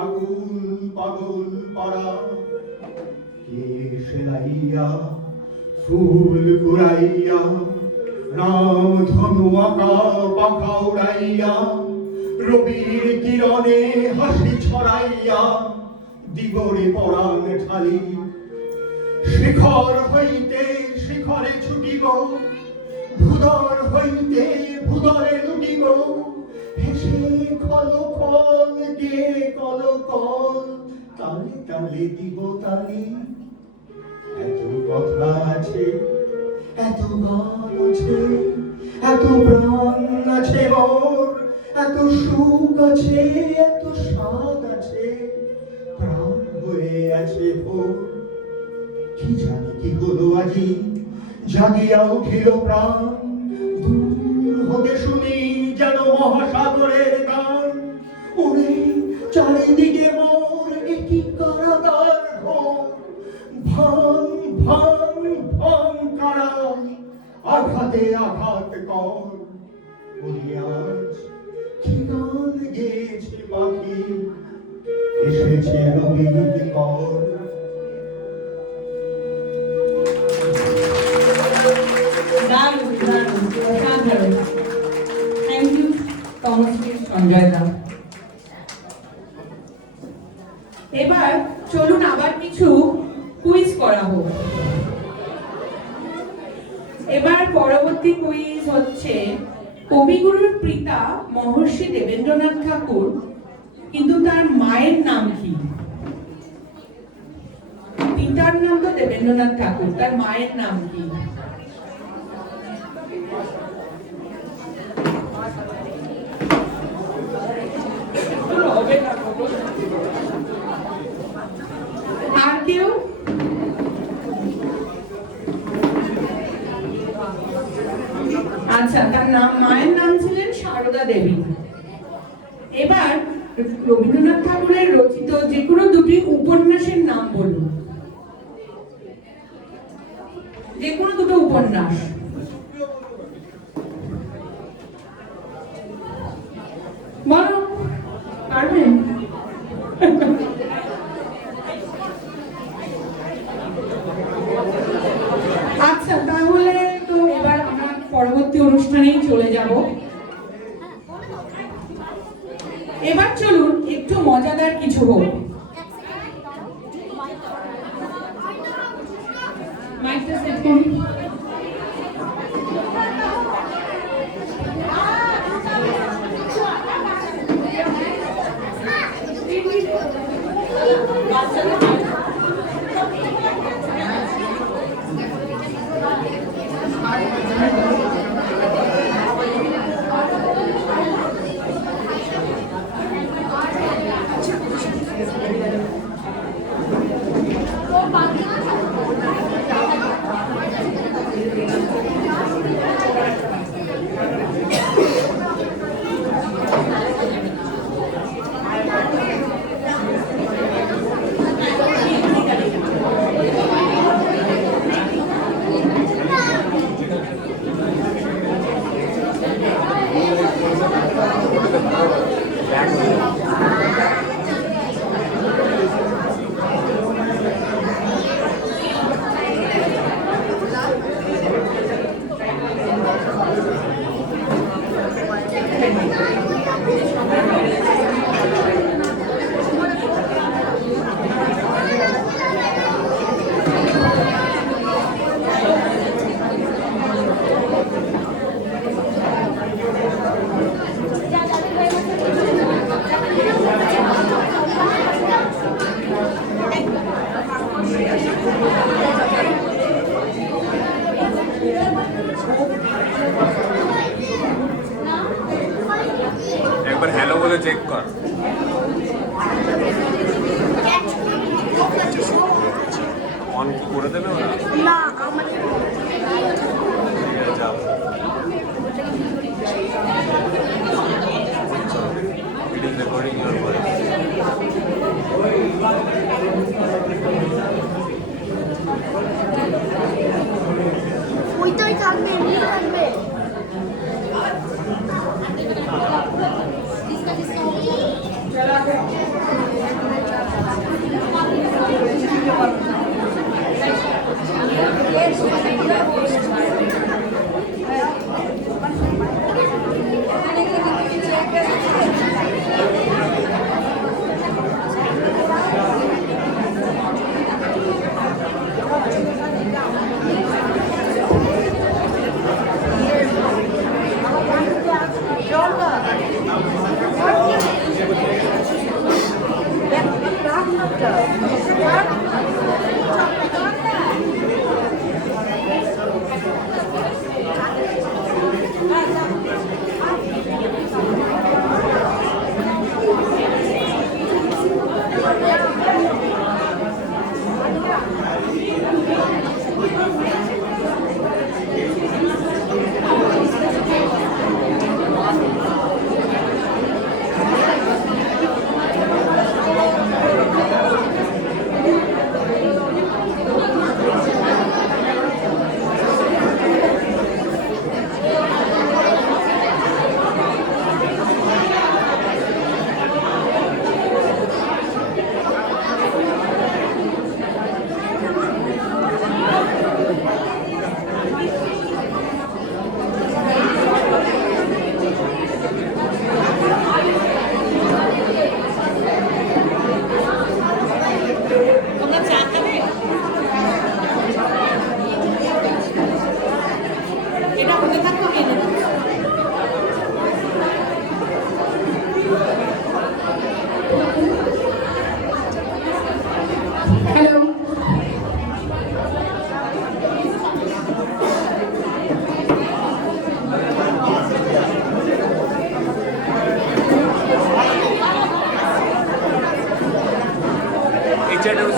আগুন পাগল পাড়া। কে সেলাইয়া ফুল কুড়াইয়া, রাম ধনু আঁকা পাখা উড়াইয়া, রবির কিরণে হাসি ছড়াইয়া, দিগরে পরাণ ঢালি। শিখর হইতে শিখরে ছুটিব, ভূদর হইতে ভূদরে লুটিব। হেসে খল খল গে কল কল, তালে তালে দিব তালি। এত কথা আছে, এত গান আছে, এত প্রাণ আছে মোর, এত সুখ আছে, এত স্বাদ আছে, প্রাণ হয়ে আছে ভোর। কি জানি কি হলো আজি, জাগিয়া উঠিল প্রাণ। দূর হতে শুনি যেন মহাসাগরের গান। ওরে চারিদিকে মোর একই কারাগার ঘর। ভাঙ ভাঙ ভাঙ কারা, আঘাতে আঘাত কর। ওরে আজ কি গান গেয়েছে পাখি, এসেছে রঙিন কর। দারুণ দারুণ অসাধারণ। থ্যাংক ইউ তমশ্রী সঞ্জয় দা। এবার চলুন আবার কিছু কুইজ করা হোক। এবার পরবর্তী কুইজ হচ্ছে, কবিগুরুর পিতা মহর্ষি দেবেন্দ্রনাথ ঠাকুর, কিন্তু তার মায়ের নাম কি? পিতার নাম তো দেবেন্দ্রনাথ ঠাকুর, তার মায়ের নাম কি? আর কেউ? আচ্ছা, তার নাম, মায়ের নাম ছিলেন সারদা দেবী। এবার রবীন্দ্রনাথ ঠাকুরের রচিত যে কোনো দুটি উপন্যাসের নাম বলুন, যে কোনো দুটো উপন্যাস। বলো, পারবেন? আচ্ছা, তাহলে তো এবার আমরা পরবর্তী অনুষ্ঠানেই চলে যাব। এবার চলুন একটু মজাদার কিছু হোক। মাইকটা সেট করুন। একবার হ্যালো বলে চেক কর। করে দেবে ওরা? না আমাকে ঠিক আছে, যাও। It is recording your voice. ওইটাই থাকবে এমনি থাকবে এই চেয়ারটা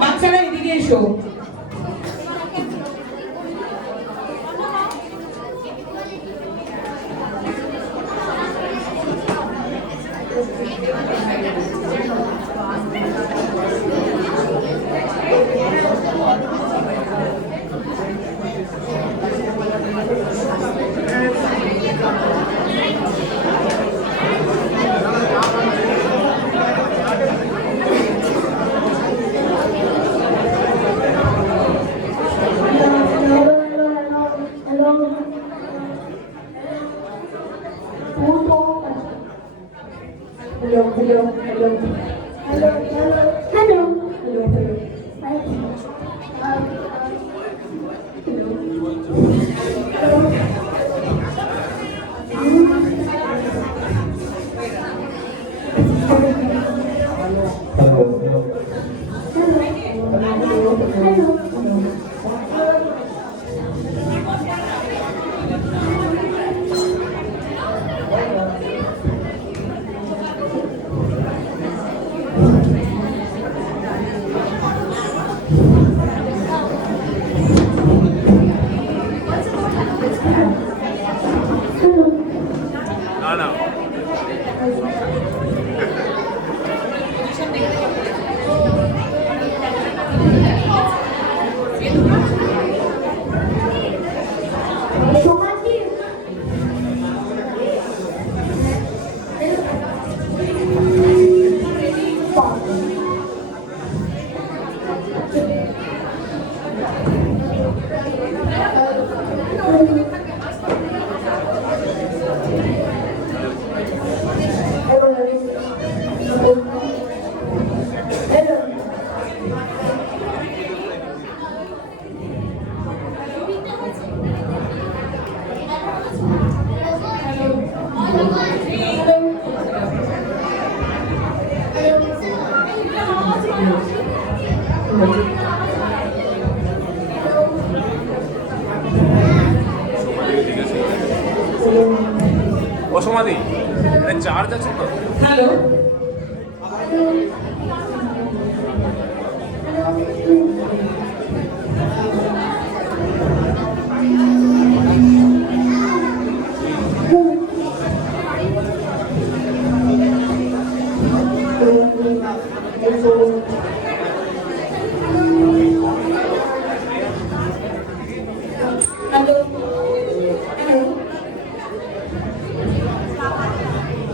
বাচ্চারা এদিকে এসো। না না ও সমাধি চার্জ আছে তো? হ্যালো, হ্যালো,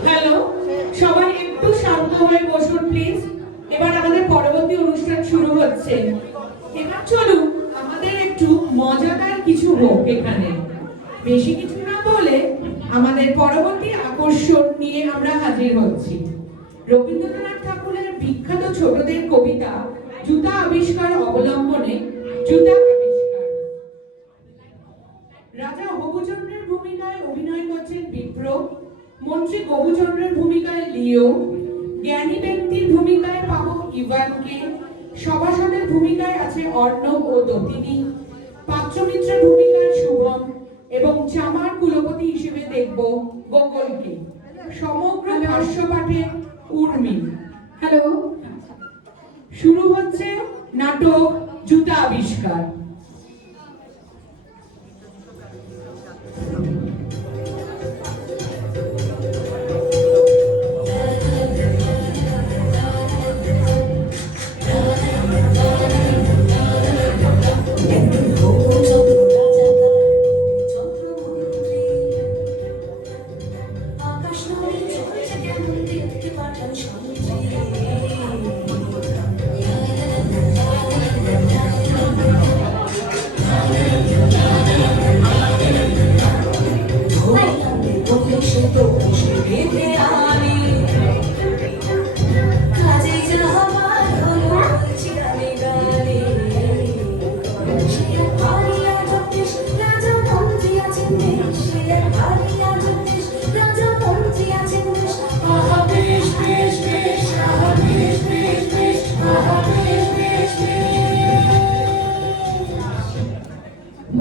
হ্যালো, সবাই একটু শান্ত হয়ে বসুন প্লিজ। এবার আমাদের পরবর্তী অনুষ্ঠান শুরু হচ্ছে। এবার চলুন আমাদের একটু মজাদার কিছু হোক এখানে। বেশি কিছু না বলে আমাদের পরবর্তী আকর্ষণ নিয়ে আমরা হাজির হচ্ছি। রবীন্দ্রনাথ ঠাকুরের বিখ্যাত ছোটদের কবিতা জুতা আবিষ্কার অবলম্বনে জুতা আবিষ্কার। রাজা হবুচন্দ্রের ভূমিকায় অভিনয় করছেন বিপ্র, মন্ত্রী গবুচন্দ্রের ভূমিকায় লিও, জ্ঞানী ব্যক্তির ভূমিকায় পাবো ইভানকে, সভাসদের ভূমিকায় আছে অর্ণব ও দতিনী, পাত্রমিত্রের ভূমিকায় শুভম এবং চামার কুলপতি হিসেবে দেখব গোকুলকে। সমগ্র ভাষ্য পাঠে উর্মি। হ্যালো, শুরু হচ্ছে নাটক জুতা আবিষ্কার।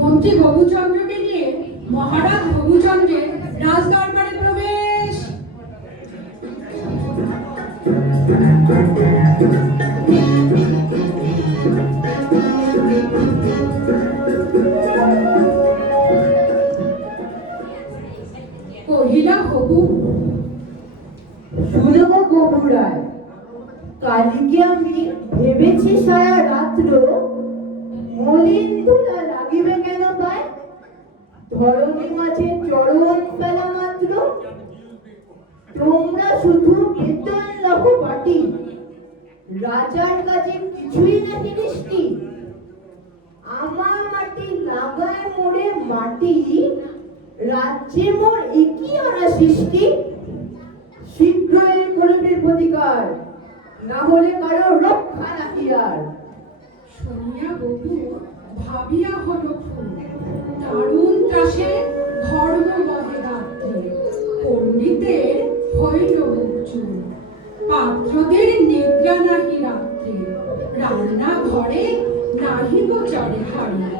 মন্ত্রী গবুচন্দ্রকে নিয়ে মহারাজ গবুচন্দ্রের রাজদরবারে প্রবেশ। কহিলা হবু, শুনব গবুরায়, কালিকে আমি ভেবেছি সারা রাত্র, মলিন ধুলা লাগিবে কেন পায়, ধরণী মাঝে চরণ ফেলা মাত্র, তোমরা শুধু বেতন লাভ পাটি, রাজার কাছে কিছুই নাকি মিষ্টি। আমার মাটি লাগায় মোড়ে মাটি, রাজ্যে মোর একই আনা সৃষ্টি। শীঘ্রই করবের প্রতিকার, না হলে কারো রক্ষা নাকি আর। শুনিয়া বধূ ভাবিয়া হলো ফুল, দারুণ ত্রাসে ধর্ম বহে রাত্রে, পণ্ডিতের হইল মুখ চুল, পাত্রদের নিদ্রা নাহি রাত্রে, রান্না ঘরে নাহিব চড়ে হাড়ি,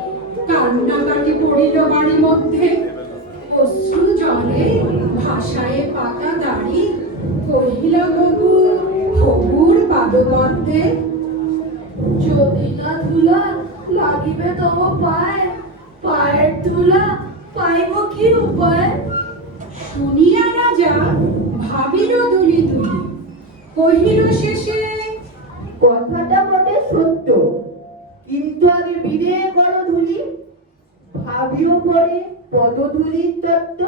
কান্নাকাটি পড়িল বাড়ি মধ্যে, অশ্রু জলে ভাষায় পাকা দাড়ি, কহিলা বধূ হবুর পাদপদ্মে, যদি না ধুলা লাগিবে তব পায়, পায়ের ধুলা পাইব কি উপায়। শুনিয়া রাজা ভাবিল দুলি দুলি, কহিল শেষে, কথাটা বটে সত্য, কিন্তু আগে বিদে করো ধুলি, ভাবিও পরে পদধূলির তত্ত্ব।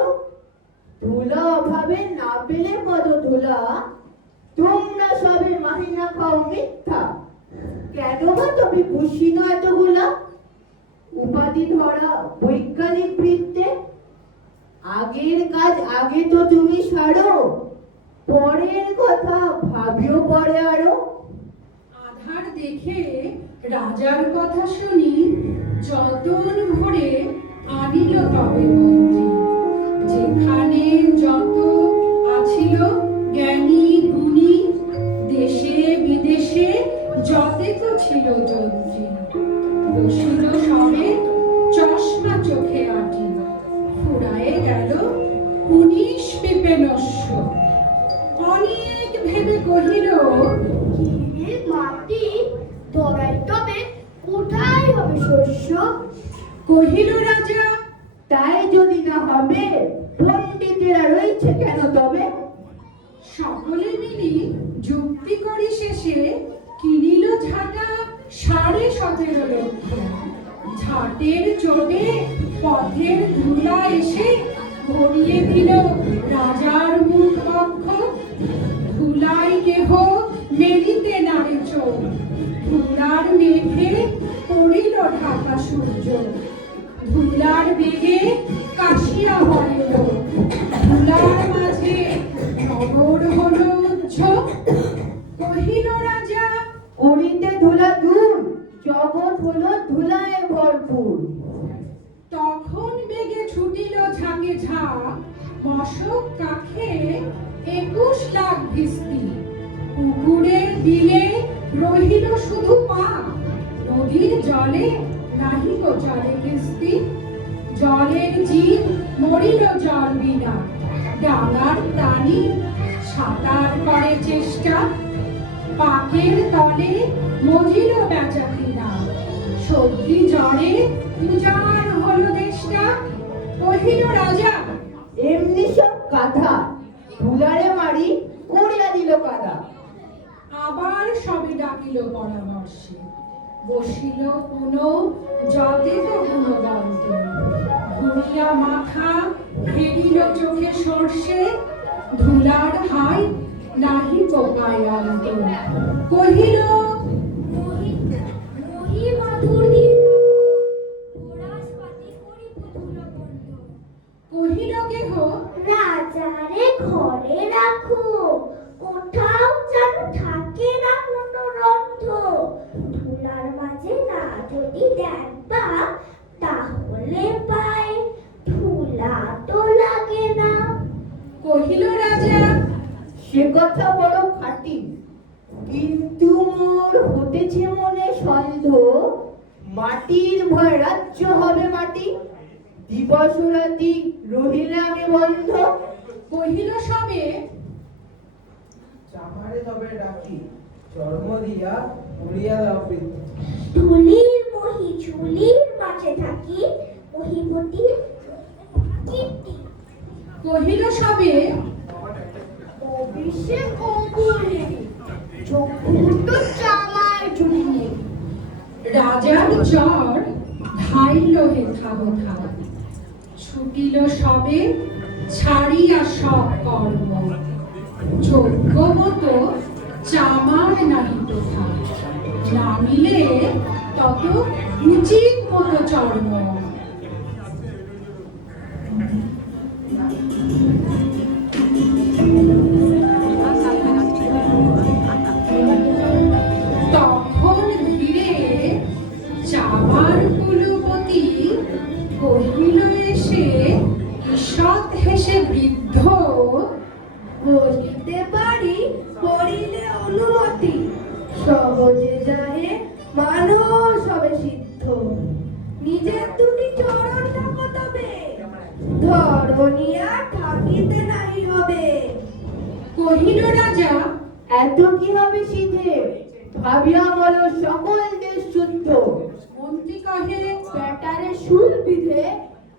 ধুলা অভাবে না পেলে পদধূলা, তোমরা সবে মাহিনা খাও মিথ্যা। কেন বা তবে খুশি নয় এতগুলা, উপাধি ধরা বৈজ্ঞানিক বৃত্তে। আগের কাজ আগে তো তুমি সারো, পরের কথা ভাবিও পরে আরো। আধার দেখে রাজার কথা শুনি, যতন ভরে আনিল তবে মন্ত্রী, যেখানে যত আছিল জ্ঞানী গুণী, দেশে বিদেশে যতেক ছিল যন্ত্রী, বসিল সবে চশমা চোখে আটি, ফুরায়ে গেল 19 বিপেনস্য। অনেক ভেবে কহিল, কিরে মাটি ধরাই তবে কোথায় হবে শস্য? কহিল রাজা, তাই যদি না হবে পণ্ডিতেরা রয়েছে কেন তবে? সকলে মিলি যুক্তি করি শেষে কিনিল ঝাঁটা 17.5 লক্ষ। ঝাঁটের চোটে পথের ধুলা এসে ভরিয়ে দিল রাজার মুখ বক্ষ। ধুলাই কেহ মেলিতে নারে চোখ, ধুলার মেঘে পড়িল ঢাকা সূর্য। ধুলার বেগে কাশিয়া হরিল, ধুলার মাঝে নগর হলো উচ্চ। কহিল রাজা, ওড়িতে ধুলা দূর, জগৎ হলো ধুলায় ভরপুর। তখন বেগে ছুটিল ঝাঁকে ঝাঁক, মশক কাখে 21 লাখ ভিস্তি। পুকুরের বিলে রহিল শুধু পা, নদীর জলে নাহিক জলে কিস্তি। জলের জীব মরিল জল বিনা, ডাঙার প্রাণী সাঁতার করে চেষ্টা। পাকের তলে মজিল বেচা কিনা, সর্দি জ্বরে উজাড় হলো দেশটা। কহিল রাজা, এমনি সব কথা ধুলারে মারি করিয়া দিল কাদা। আবার সবে ডাকিল পরামর্শে, বসিল পুনঃ যতেব গুণবন্ত। ঘুরিয়া মাথা ঘেরিল চোখে সর্ষে, ধুলার হাই নাহি কোপায় অন্ত। কহিল, কহিল কেহ, রাজারে ঘরে রাখো, কোথাও যেন থাকে না কোনো রন্ধ। ধুলার মাঝে না যদি দেখবা, তাহলে পায় ধুলা তো লাগে না। কহিল রাজা, সে কথা বড় খাঁটি, কিন্তু মোর হতেছে মনে সন্দেহ। মাটির ভয় রাজ্য হবে মাটি, দিবস রাতি রহিলে আমি বন্ধ। কহিল সবে, চামারে তবে ডাকি, চর্ম দিয়া উড়িয়া দাও বৃদ্ধ। ধুলির মহি ঝুলির মাঝে থাকি, মহিমতি কীর্তি। কহিল সবে, অভিষেক অঙ্কুরে চক্ষুটো চামায় ঝুলিয়ে। রাজার জ্বর ধাইল হেথা হোথা, ছুটিল সবে ছাড়িয়া সব কর্ম। যোগ্য মতো চামার নাহি কোথা, নামিলে তত উচিত মতো চর্ম। তখন ধীরে চামার কুলপতি কহিল এসে ঈষৎ হেসে বৃদ্ধ, বলিতে পারি করিলে অনুমতি, সহজে যাহে মানুষ হবে সিদ্ধ। নিজের দুটি চরণ থাকো তবে, ধরণিয়া থাকিতে নাই হবে। কহিল রাজা, এত কি হবে সিধে, ভাবিয়া বলো সকল দেশ শুদ্ধ। মন্ত্রী কহে, ব্যাটারে শুল বিধে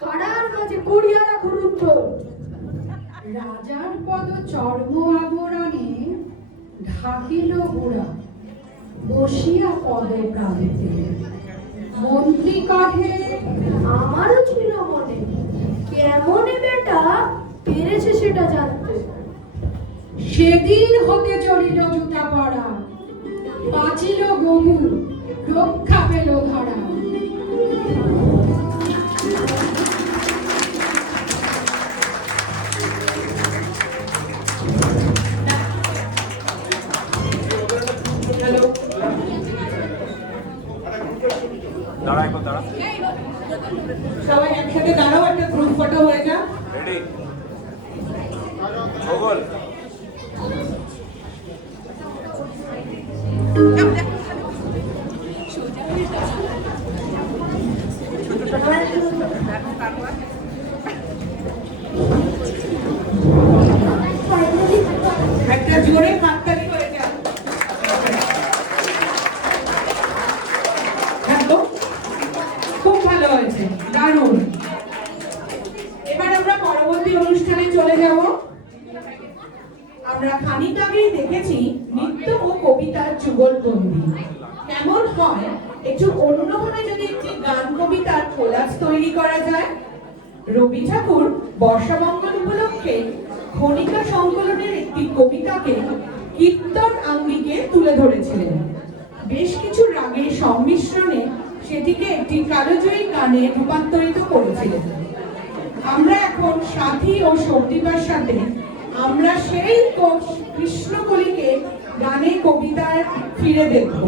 কারার মাঝে করিয়া রাখো রুদ্ধ। রাজার পদ চর্ম আবরণে ঢাকিল গোড়া, বসিয়া পদ প্রান্তে। মন্ত্রী কহে, আমারও ছিল মনে, কেমনে বেটা পেরেছে সেটা জানতে। সেদিন হতে চলিল জুতা পড়া, বাঁচিল গমু, রক্ষা পেল ধরা। দাঁড়া এখন দাঁড়া। সবাই একসাথে দাঁড়াও, একটা গ্রুপ ফটো হয়ে যাক। রেডি, ভূগোল। জোরে হাততালি হয়ে যাক। একদম খুব ভালো হয়েছে, দারুণ। এবার আমরা পরবর্তী অনুষ্ঠানে চলে যাব। আমরা খানিক আগেই দেখেছি নৃত্য ও কবিতার যুগলবন্দি। কেমন হয় একটু অন্যভাবে যদি একটি গান কবিতার কোলাজ তৈরি করা যায়? রবি ঠাকুর বর্ষামঙ্গল উপলক্ষে খনিকা সংকলনের একটি কবিতাকে কীর্তন আঙ্গিকে তুলে ধরেছিলেন। বেশ কিছু রাগের সংমিশ্রণে সেটিকে একটি কালজয়ী গানে রূপান্তরিত করেছিলেন। আমরা এখন সাথী ও সন্দীপার সাথে আমরা সেই কৃষ্ণকলিকে গানে কবিতায় ফিরে দেখব।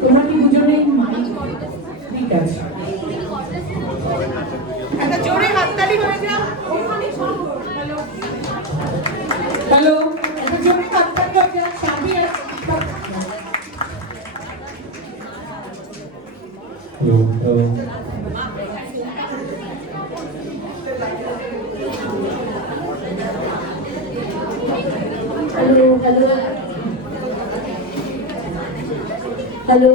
তোমরা কি দুজনে ঠিক আছে? একটা জোরে হাততালি হয়ে যাও। হ্যালো হ্যালো, একটা জোরে হাততালি হয়ে যাও। সাথী আছে। Hello hello hello hello hello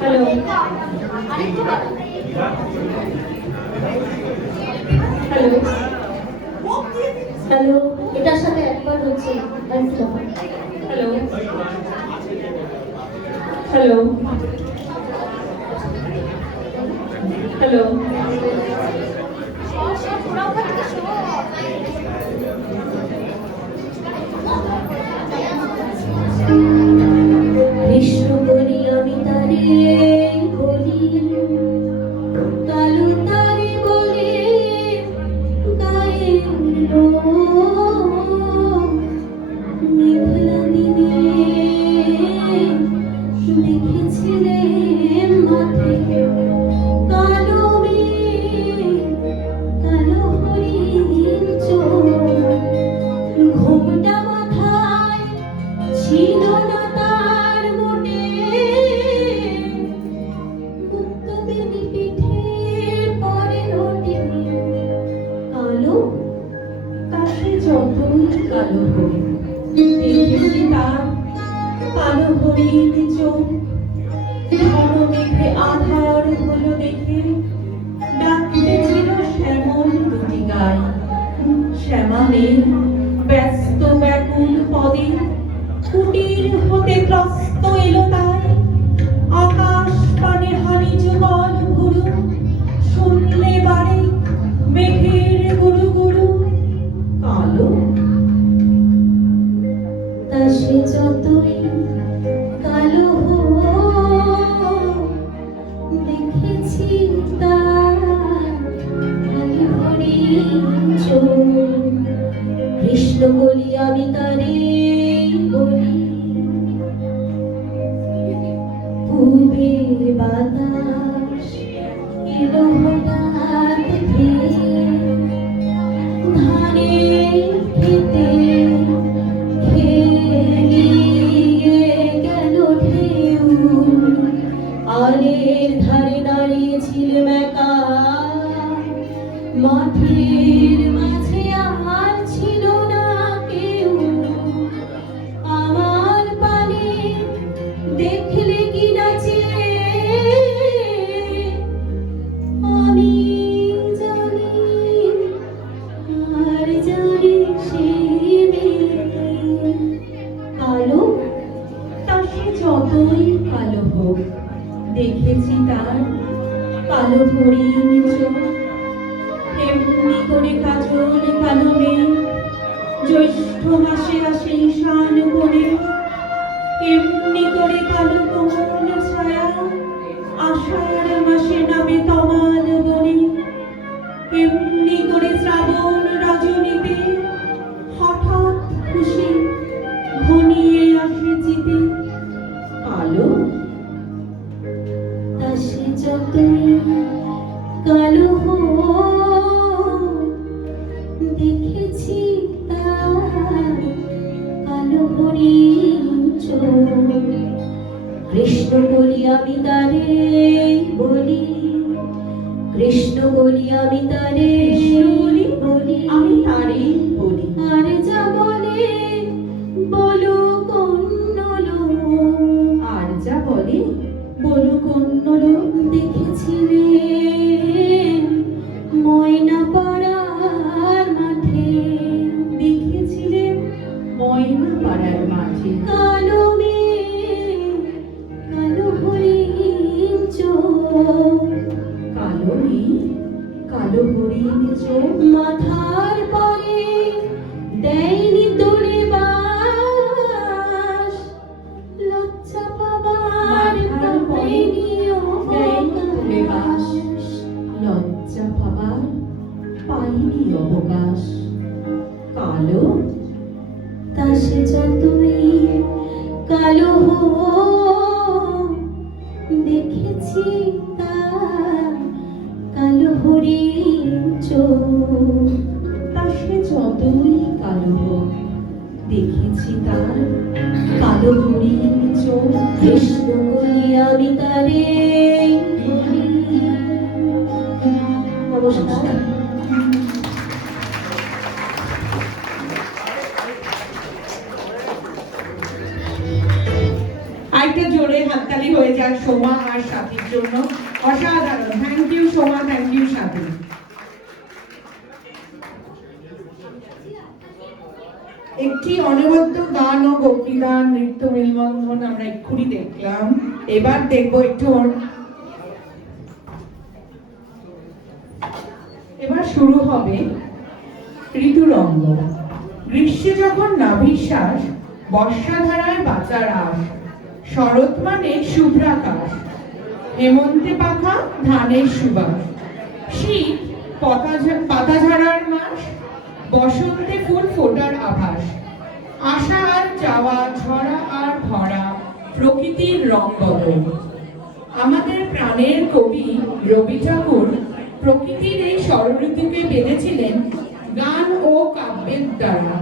hello hello hello, এটার সাথে একবার হচ্ছে। হ্যালো হ্যালো হ্যালো কৃষ্ণ বলি আমি তারে বলি, কালু তারে বলে গায়ে মেঘলা দিনে দেখেছিলেন মাঠে কালো মেঘ, কালো হরিণ চোখ, ঘোমটা মাথায় ছিল না তার মোটে, মুক্ত বেনি পিঠে পরে ওঠে কালো, তাকে যতই কালো হোক দেখেছি তার কালো হরিণ চোখ, ঘন মেঘে আধার হলো দেখে ডাকতেছিল শ্যামল দুটি গায়ে, শ্যামালের ব্যস্ত ব্যাকুল পদে কুটির হতে ত্রস্ত এলো তাই, আকাশ পানে হানি যুগল গুরু, শুনলে বাড়ি মেঘের গুরু গুরু কালো, তা সে যতই কালো হোক দেখেছি তার কালো হরিণ চোখ, কৃষ্ণ বলি আমি তারে বলি, পূবে বাতাস এলো হঠাৎ ধেয়ে, ধানের খেতে খেলিয়ে গেল ঢেউ, আলের ধারে দাঁড়িয়েছিল একা, মাঠের মাঝে আর ছিল না কেউ, আমার পানে দেখলে কি নাচে আমি জানি, আর জানি সেই মেয়ে কালো, তা সে যতই কালো হোক দেখেছি তার কালো হরিণ চোখ, এমনি করে কাজল কালো মেঘ জ্যৈষ্ঠ মাসে আসে ঈশান কোণে, এমনি করে কৃষ্ণ বলি আমি তারে বলি, কৃষ্ণ বলি আমি তারে বলি বলি, আমি তারই বলি। আর যা বলে বলুক অন্য লোক, আর যা বলে বলুক অন্য লোক। দেখেছিলেন ময়না পাড়ার মাঠে, দেখেছিলেন ময়না পাড়ার মাঠে কালো মেয়ে কালো হরিণ চোখ, কালো মেয়ে কালো হরিণ চোখ, মাথার পরে দেয়নি তোরে বাস, লজ্জা পাবার মাথার পরে পায়নি দেয়নি তোরে বাস। অবকাশ। লজ্জা পাবার পাইনি অবকাশ। কালো তা সে যতই কালো হোক, দেখেছি তার কালো হরিণ চোখ। তা সে যতই কালো হোক, দেখেছি তার কালো হরিণ চোখ। কৃষ্ণ বলি আমি তারে বলি। নমস্কার। আরেকটা জোরে হাততালি হয়ে যাক সোমা আর সাথীর জন্য। অসাধারণ, thank you Soma, thank you Sathi. একটি অনবদ্য গান ও গোপীগান নৃত্য মেলবন্ধন আমরা এক্ষুনি দেখলাম। এবার দেখবো একটু এবার শুরু হবে ঋতুরঙ্গ। গ্রীষ্মে যখন নাভিশ্বাস, বর্ষাধারায় বাঁচার আশ, শরৎ মানে শুভ্রাকাশ, হেমন্তে পাখা ধানের সুবাস, শীত পাতাঝরার মাস, বসন্তে ফুল ফোটার আভাস, আশা আর যাওয়া, ঝরা আর ভরা, প্রকৃতির রং বদল। আমাদের প্রাণের কবি রবি ঠাকুর প্রকৃতির এই ষড়ঋতুকে বেঁধেছিলেন গান ও কাব্যের দ্বারা,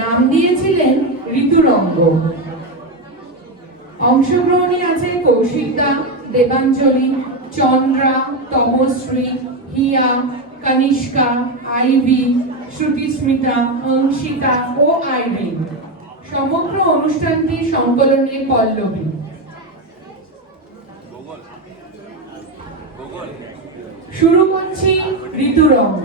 নাম দিয়েছিলেন ঋতুরঙ্গ। অংশগ্রহণী আছে কৌশিকদা, দেবাঞ্জলি, চন্দ্রা, তমশ্রী, হিয়া, কনিষ্কা, আইভি, শ্রুতিস্মিতা, অংশিতা ও আইরিন। সমগ্র অনুষ্ঠানটি সংকলনে পল্লবী। শুরু করছি ঋতুরঙ্গ।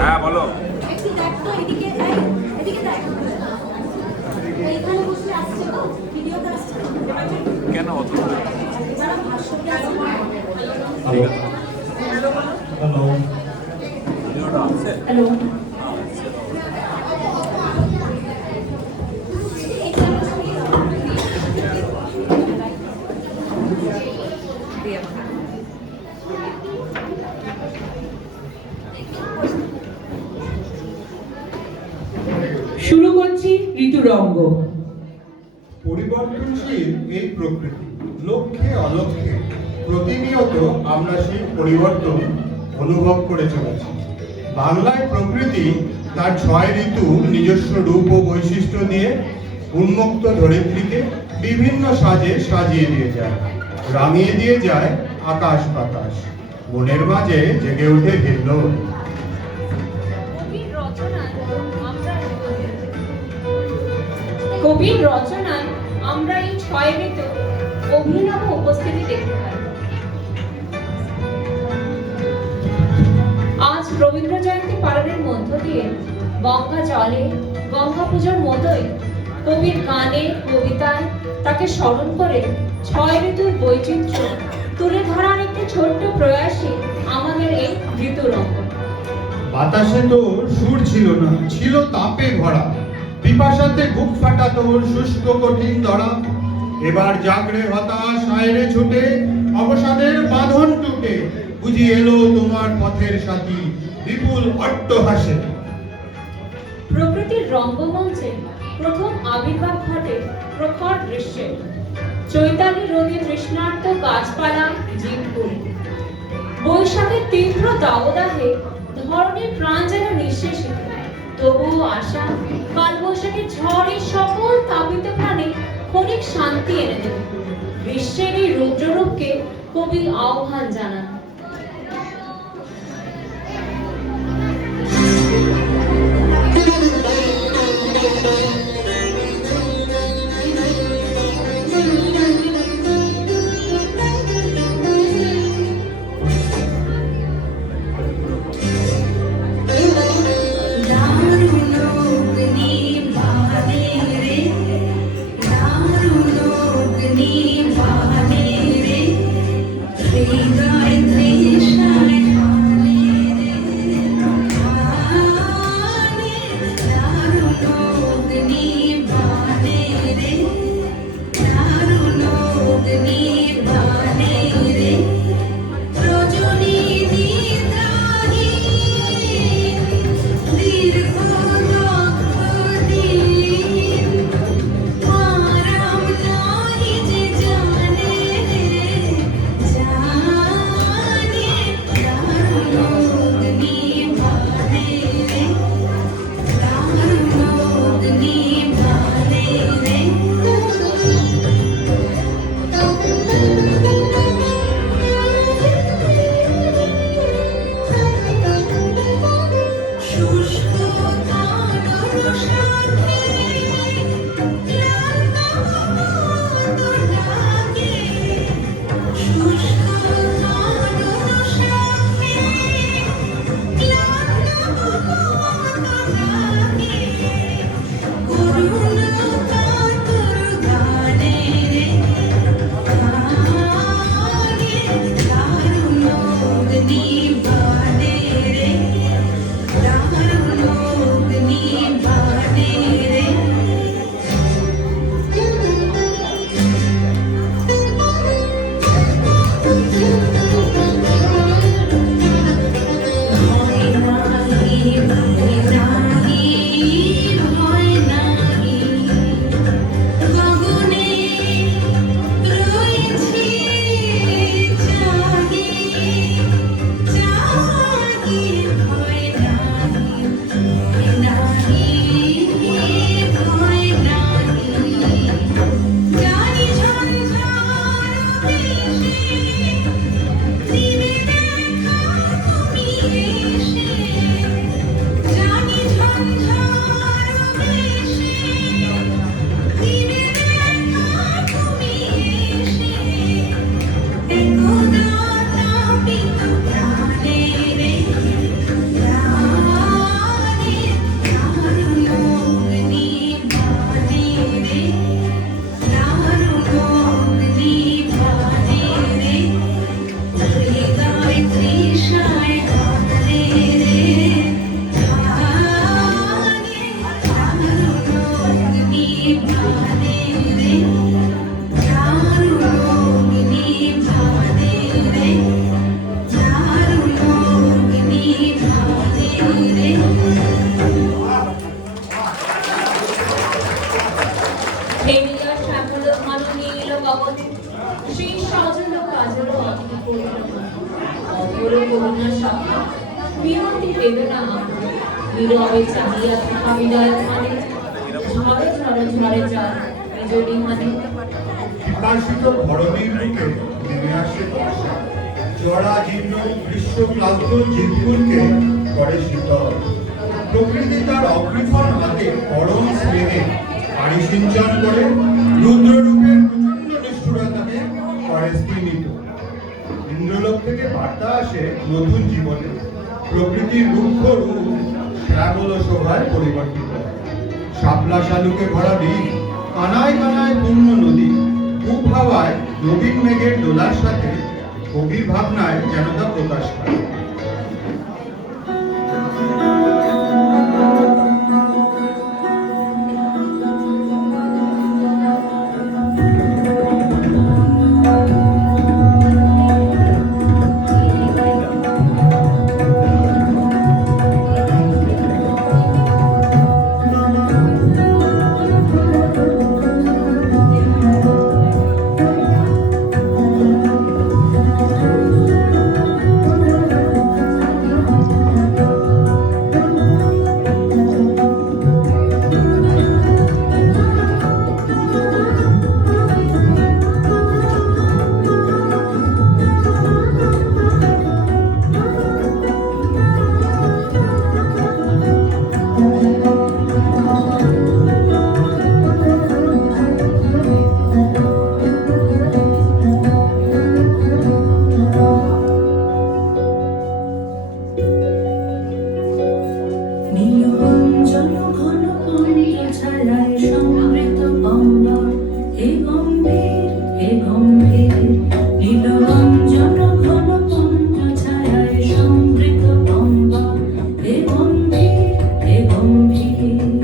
হ্যাঁ বলো। একটু দেখ তো এদিকে, এদিকে দেখ। এইখানে বসে আসছে তো, ভিডিওতে আসছে। কেন অত এবার ভাষ্যটা আছে। হ্যালো ভিডিওটা আছে? হ্যালো, শুরু করছি ঋতুরঙ্গ। পরিবর্তনশীল এই প্রকৃতি, লক্ষ্যে অলক্ষ্যে প্রতিনিয়ত আমরা সেই পরিবর্তন অনুভব করে চলেছি। বাংলায় প্রকৃতি তার 6 ঋতু নিজস্ব রূপ ও বৈশিষ্ট্য দিয়ে উন্মুক্ত ধরিত্রীকে বিভিন্ন সাজে সাজিয়ে দিয়ে যায়, রাঙিয়ে দিয়ে যায় আকাশ বাতাস, মনের মাঝে জেগে ওঠে হিল্লোল। কবির রচনায় আমরা এই 6 ঋতু অভিনব উপস্থিতি দেখতে পাই। আজ রবীন্দ্র জয়ন্তী পালনের মধ্য দিয়ে গঙ্গা জলে, গঙ্গা পূজার মতোই কবির গানে, কবিতায় তাকে স্মরণ করে 6 ঋতুর বৈচিত্র্য তুলে ধরার একটি ছোট্ট প্রয়াসই আমাদের এই ঋতুরঙ্গ। বাতাসে তো সুর ছিল না, ছিল তাপে ভরা, পিপাসাতে বুক ফাটা তোর শুষ্ক কঠিন ধরা, এবার জাগরে হতাশ আয়রে ছুটে, অবসাদের বাঁধন টুটে, বুঝি এলো তোমার পথের সাথী বিপুল অট্টহাসে। প্রকৃতির রঙ্গমঞ্চে প্রথম আবির্ভাব ঘটে প্রখর দৃশ্যে। চৈতালি রোদে তৃষ্ণার্ত গাছপালা জীবকুল, বৈশাখের তীব্র দাবদাহে ধরনের প্রাণ যেন নিঃশেষিত, তবুও আশা কালবৈশাখীর ঝড়ে সকল তাপিত প্রাণে ক্ষণিক শান্তি এনে দেবে। গ্রীষ্মের এই রৌদ্ররূপকে কবি আহ্বান জানান। নীরবে চাহিয়া থাকা বিদায় মানে ঝড়ে ঝড়ে ঝড়ে যায় নিজলি মানে বিকাশিত ধরণীর বুকে নেমে আসে বর্ষা, জরা জীর্ণ গ্রীষ্মক্লান্ত জীবকুলকে করে শীতল। প্রকৃতি তার অকৃপণ হাতে পরম স্নেহে পানি সিঞ্চন করে রুদ্ররূপের প্রচন্ড নিষ্ঠুরতাকে করে স্তিমিত। ইন্দ্রলোক থেকে বার্তা আসে নতুন জীবনে, প্রকৃতির রুক্ষ রূপ শ্যামল শোভায় পরিবর্তিত। শাপলা শালুকে ভরা বীজ, কানায় কানায় পূর্ণ নদী, খুব হাওয়ায় নবীন মেঘের দোলার সাথে গভীর ভাবনায় যেন তা প্রকাশ পায়। গম্ভীর নীলরঞ্জন ঘন কুঞ্জ ছায়ায় সমৃত গঙ্গা হে গম্ভীর হে গম্ভীর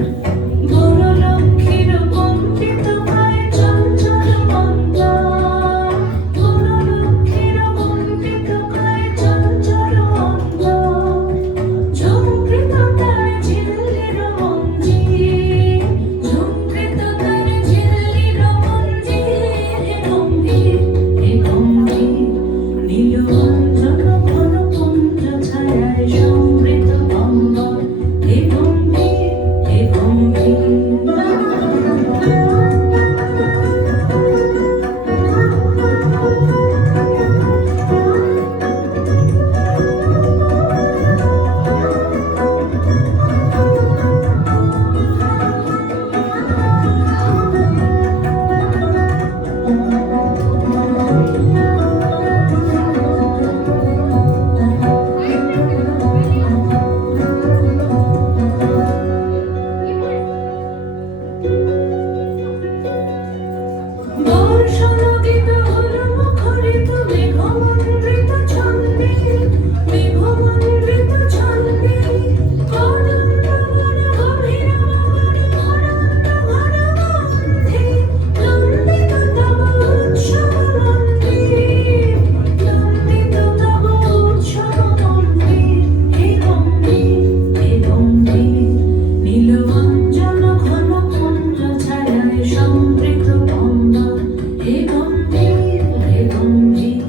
বনলক্ষ্মীর কম্পিত গায়ে চঞ্চল মন্দা বনলক্ষ্মীর কম্পিত গায়ে চঞ্চল মন্দা ঝঙ্কৃত তার ঝিল্লির মঞ্জির ঝঙ্কৃত তার ঝিল্লির মঞ্জির হে গম্ভীর নীলরঞ্জন ঘন কুঞ্জ ছায়ায় সমৃত গঙ্গা হে গম্ভীর হে গম্ভীর বর্ষণোদিত হল মুখরিত মেঘমন্ডিত ছন্দে মেঘমন্ডিত ছন্দে অনন্ত ঘন গভীর মগন অনন্ত ঘন গন্ধে নন্দিত তব উৎসব মন্দির নন্দিত তব উৎসব মন্দির হে গম্ভীর নীলরঞ্জন ঘন কুঞ্জ ছায়ায় সমৃত গঙ্গা হে গম্ভীর হে গম্ভীর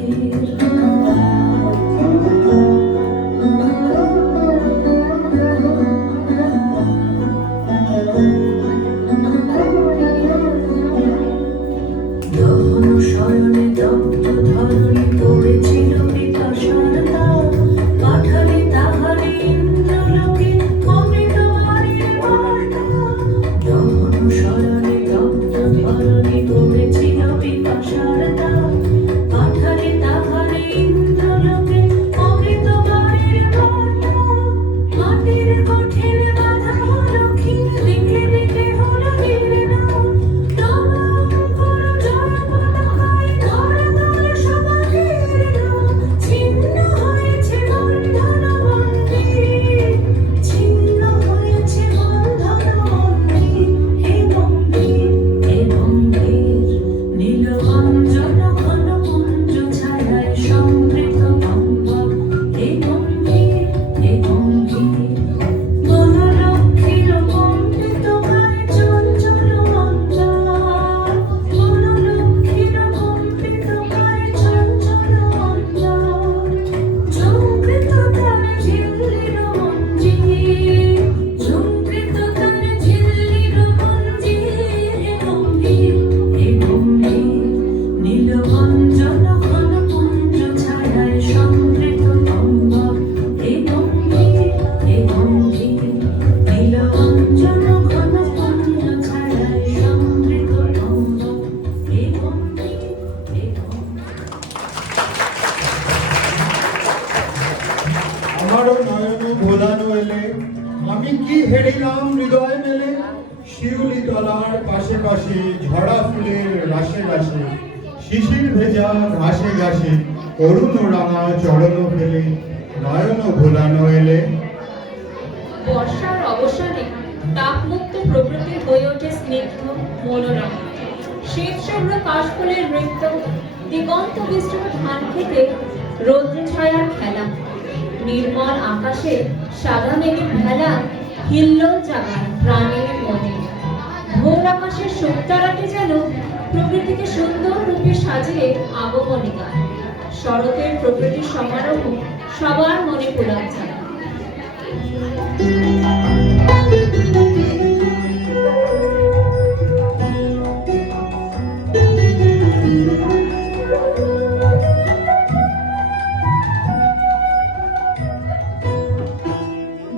দহন শয়নে দগ্ধ ধরণী পড়েছিল বিকশার তাপ পাঠালি তাহারি ইন্দ্রলোকে অমৃত বাণীর বার্তা দহন শয়নে দগ্ধ ধরণী পড়েছিল বিকশার তাপ পাঠালি তাহারি ইন্দ্রলোকে অমৃত বাণীর বার্তা মাটির কঠিন বাধা লক্ষ্মী দিকে দিকে হলো নির্ণা নবঙ্কুর জয় পতাকায় ধরাতল সমাকীর্ণ ছিন্ন হয়েছে বন্ধন মন্দির ছিন্ন হয়েছে বন্ধন মন্দির হে গম্ভীর নীলরঞ্জন ঘন কুঞ্জ ছায়ায় সমৃত গঙ্গা হে গম্ভীর বনলক্ষ্মীর কম্পিত গায়ে চঞ্চল মন্দা বনলক্ষ্মীর কম্পিত গায়ে চঞ্চল মন্দা ঝঙ্কৃত তার ঝিল্লির মঞ্জির ঝঙ্কৃত তার ঝিল্লির মঞ্জির হে গম্ভীর নীলরঞ্জন ঘন কুঞ্জ ছায়ায় সমৃত গঙ্গা হে গম্ভীর নীলরঞ্জন ঘন কুঞ্জ ছায়ায় সমৃত গঙ্গা হে গম্ভীর আমারও নয়ন ভোলানো এলে আমি কি হেরিলাম হৃদয় মেলে শিউলি তলার পাশে পাশে ঝরা ফুলের রাশে রাশে শিশির ভেজা ঘাসে ঘাসে অরুণ রাঙা চরণ ফেলে নয়ন ভোলানো এলে বর্ষার অবসানে তাপমুক্ত প্রকৃতি হয়ে ওঠে স্নিগ্ধ মনোরম শীতশুভ্র কাশফুলের নৃত্য দিগন্ত বিস্তৃত ধান খেতে রৌদ্র ছায়ার খেলা নির্মল আকাশে সাদা মেঘের ভেলা হিল্লোল জাগায় প্রাণের মনে ভোর আকাশের শুকতারাটি যেন প্রকৃতিকে সুন্দর রূপে সাজিয়ে আগমনী গায় শরতের প্রকৃতির সমারোহ সবার মনে পুলক জানায়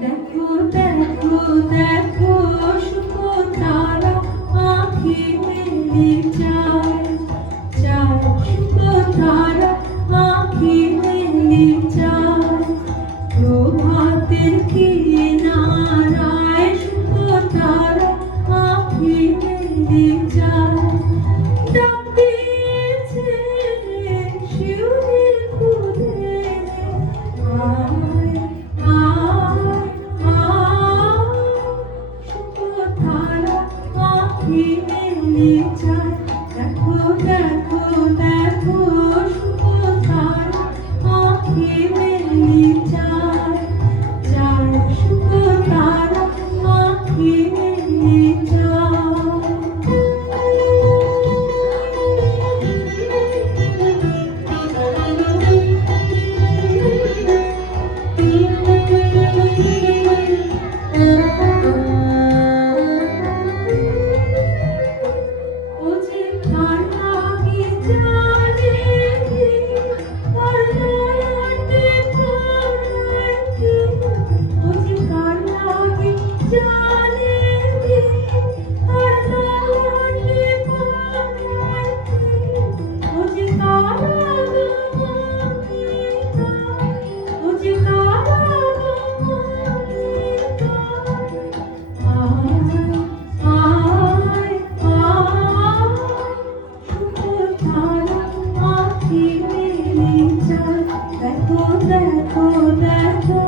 দেখো দেখো দেখো শুকতারা আঁখি মেলি যায় যায় শুকতারা আঁখি মেলি যায় প্রভাতের কিনারায় শুকতারা আঁখি মেলি যায় ডাক দিয়েছে ছাড়া আঁখি মেলে চায়, দেখো দেখো দেখো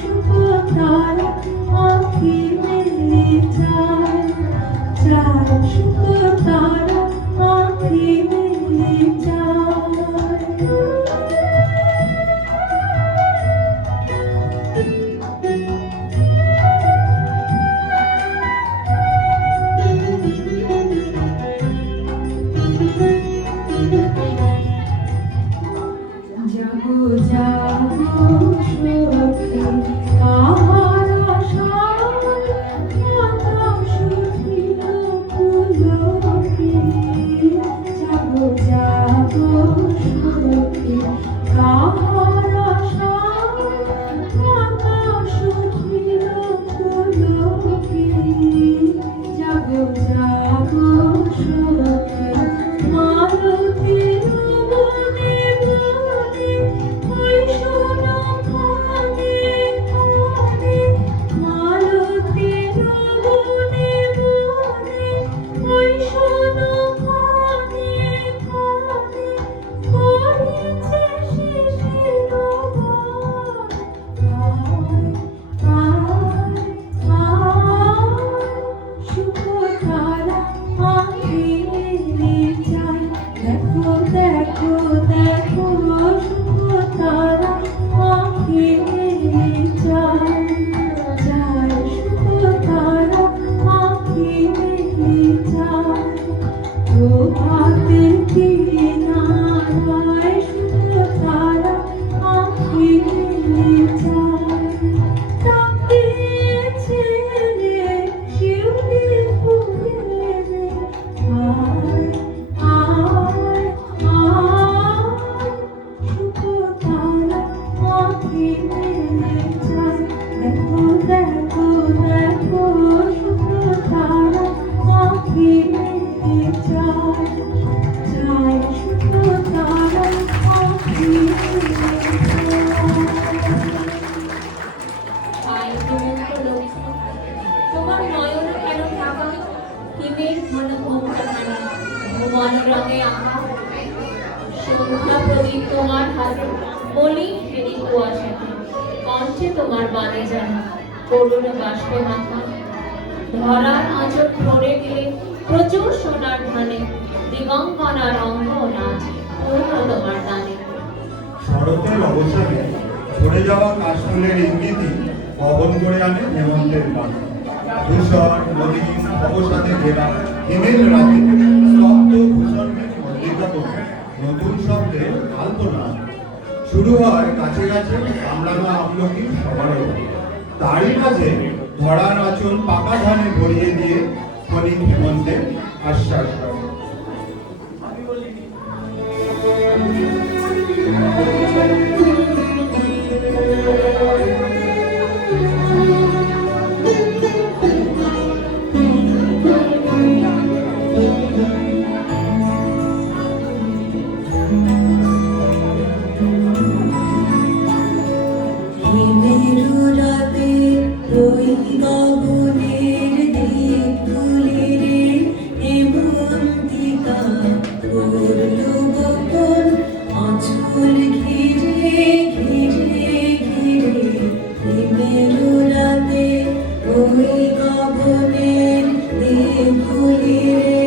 শুভ তারা আঁখি মেলে চায়, চায় শুভ তারা আঁখি মেলে চায়। জাগো জাগো সখী কাহার আশায় আকাশ উঠিল পুলকে, জাগো জাগো সখী কাহার আশায় আকাশ উঠিল পুলকে, জাগো জাগো সখী মালতীর বনে বনে ওই শোনো কানে কানে, মালতীর বনে বনে ওই শোনো কানে কানে, করেছে শিশির গান, আয় আয় শুভ তারা আঁখি মেলে চায়, দেখো দেখো দেখো শুভ তারা আঁখি মেলে চায়, চায় শুভ তারা আঁখি মেলে চায়। প্রভাতের কিনারায় শুভ তারা আঁখি মেলে চায়, তাকিয়েছে রে শিউলি ফুলে রে, আয় আয় আয় শুভ তারা আঁখি মেলে চায়, দেখো দেখো দেখো শুভ তারা আঁখি মেলে চায়, চায় শুভ তারা আঁখি মেলে চায়। আয় দুমুখ লক্ষ্য, তোমার নয়ন কেন ঢাকা, হিমের ঘন ঘোমটাখানি ভুবন রঙে আঁকা, সন্ধ্যা প্রদীপ তোমার হাতে, বলি ফেরি কুয়াশাতে, কণ্ঠে তোমার বাণী জানা, করুণ বাষ্পে মাথা, ধরার আঁচল ভরে গেলে প্রচুর সোনার ধানে, দিগঙ্গনার অঙ্গ নাচ পূর্ণ তোমার দানে। শরতের অবসানে ঝরে যাওয়া কাশফুলের ইঙ্গিতই বহন করে আনে হেমন্তের গান, ধূসর নদী অবসাদে ঘেরা হিমেল রাতে স্তব্ধ ভূষণের মল্লিকা করে নতুন শব্দে আলপনা, শুরু হয় গাছে গাছে কামড়ানো আমলকি সবার, তারই মাঝে ধরার আঁচল পাকা ধানে ভরিয়ে দিয়ে ক্ষণিক হেমন্তের আশ্বাস। হিমেরু রাতে ওই গগনের দিক তুলে রে হেমন্তিকা করল গোপন আঁচল ঘিরে ঘিরে ঘিরে, হিমেরু রাতে ওই গগনের দিক তুলে রে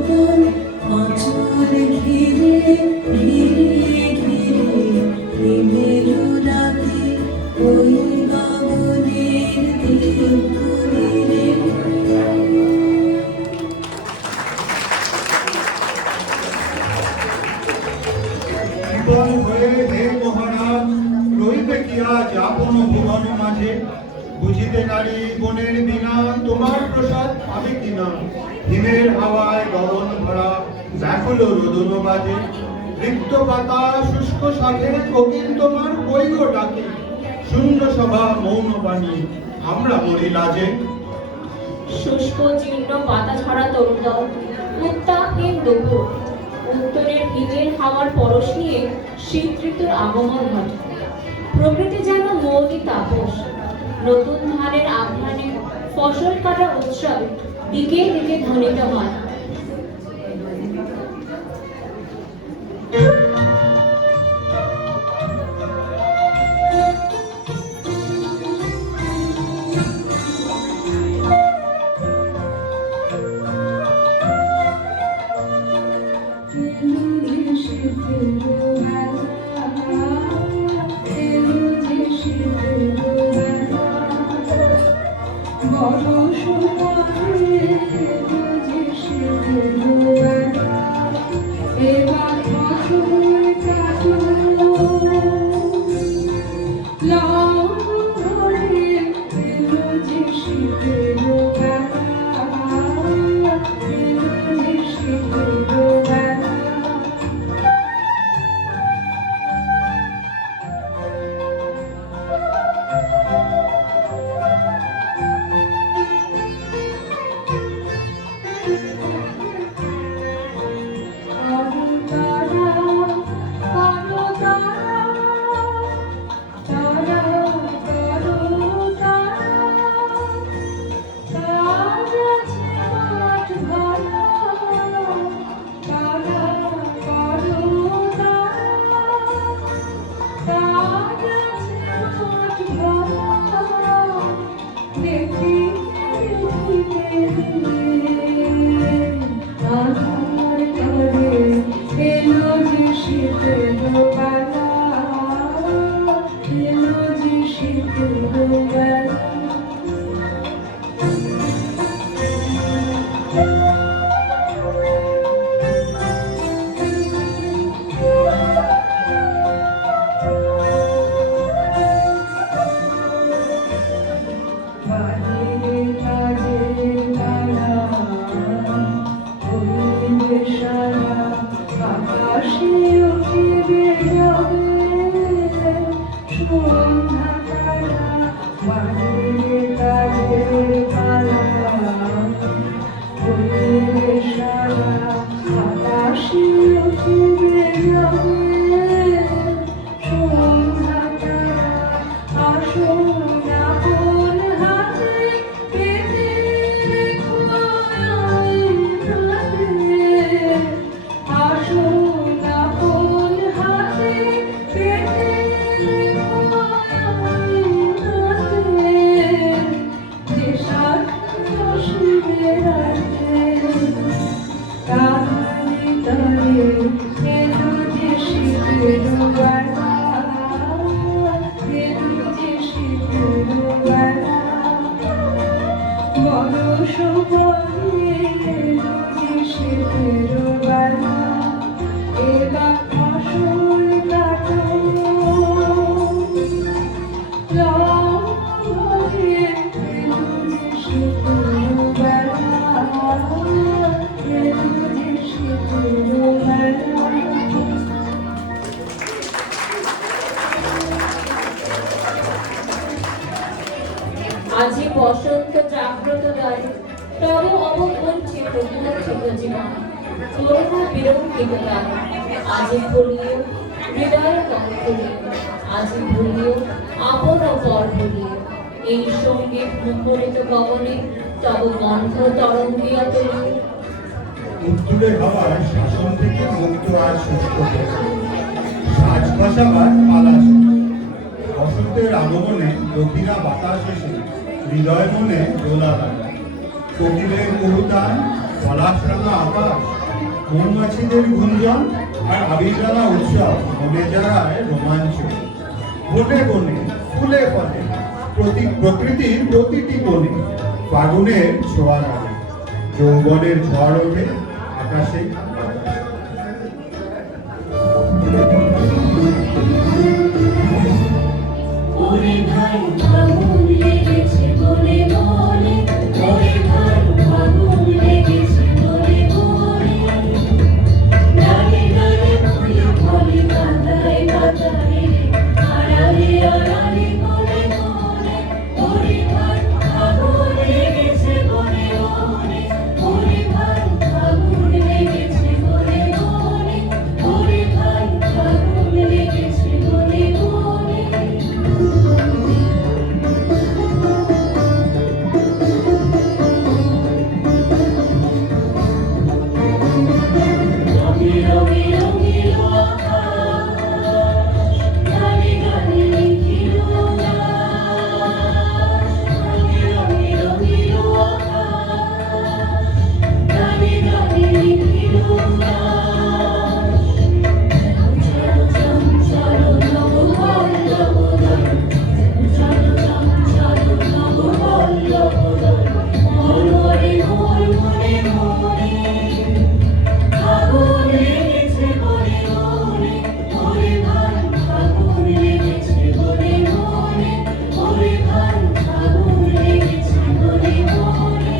গোপন অচল ঘিরে ঘিরে ঘিরে প্রেমের রাতে ওই গগনের দিগরে। জীবন হয়ে হে মহারাজ রইবে কি আজ আপন ভুবন মাঝে, বুঝিতে নারী বনের বিনা তোমার প্রসাদ পাবে কিনা। হিমের হাওয়ায় গগন ভরা ব্যাকুল রোদন বাজে, রিক্ত পাতা শুষ্ক শাখে কোকিল তোমার কই গো ডাকে। শূন্য সভা মৌন বাণী আমরা মরি লাজে। শুষ্ক জীর্ণ পাতা ছড়া তরুদল, উত্তাপহীন দুপুর, উত্তরের হিমের হাওয়ার পরশ নিয়ে শীত ঋতুর আগমন ঘটে। প্রকৃতি যেন মৌলি তাপস, নতুন ধানের আঘ্রাণে ফসল কাটা উৎসব দিকে দিকে ধ্বনিত হয়। আজি বসন্ত জাগ্রত দয় তব অবগুণ্ঠিত গুণ্ঠিত জীবন করুণা বিরঙ্গিত গান। আজি ভুলিও হৃদয় কঙ্করিও, আজি ভুলিও আপন পর ভুলিও। এই সঙ্গীত মুখরিত গগনে তব গন্ধ তরঙ্গিয়া তুলিও। উত্তুরে হাওয়ার শাসন থেকে মুক্ত আর সুস্থ সাজ ভাষাবার পালা শেষ। বসন্তের আগমনে দক্ষিণা বাতাস এসে হৃদয় মনে দোলা লাগে। কোকিলের কুহুতান পলাশরাঙা আকাশ, মৌমাছিদের গুঞ্জন আর আবির্রাঙা উৎসব মনে যায় রোমাঞ্চ। বনে বনে ফুলে ফলে প্রকৃতির প্রতিটি কোণে ফাগুনের ছোঁয়া লাগে, যৌবনের ঝড় ওঠে আকাশে। ওরে ভাই ফাগুন লেগেছে বলে মনে, ওরে ভাই ফাগুন লেগেছে বলে মনে, ডালে ডালে ফুলে ফলে পাতায় পাতায় আড়ালে আড়ালে বলে মনে, ওরে ভাই ফাগুন লেগেছে বলে মনে, ওরে ভাই ফাগুন লেগেছে বলে মনে, ওরে ভাই ফাগুন লেগেছে বলে মনে। রঙে রঙে রঙিল আকাশ, গানে গানে লিখিল উল্লাস। রঙে রঙে রঙিল আকাশ, গানে গানে লিখিল উল্লাস। চলো চলো নব পল্লবদল, চলো চলো নব পল্লবদল, মোর মনে মোর মনে মনে ফাগুন লেগেছে বলে মনে, ওরে ভাই ফাগুন লেগেছে বলে মনে, ওরে ভাই ফাগুন লেগেছে বলে মনে।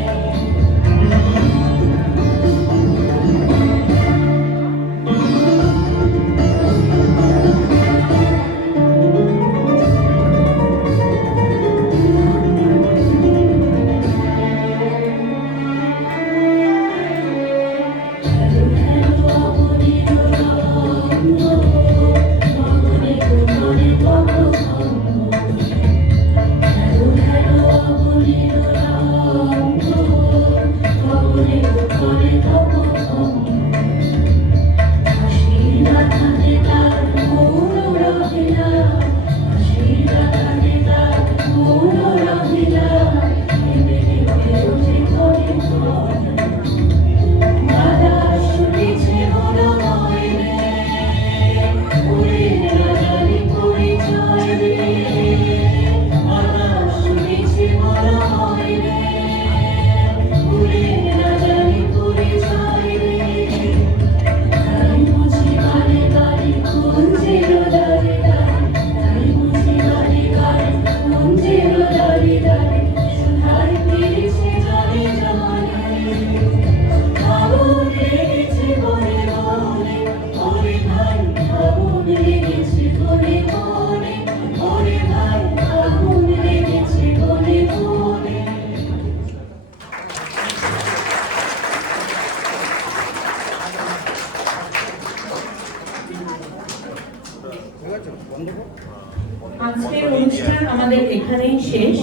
আজকের অনুষ্ঠান আমাদের এখানেই শেষ।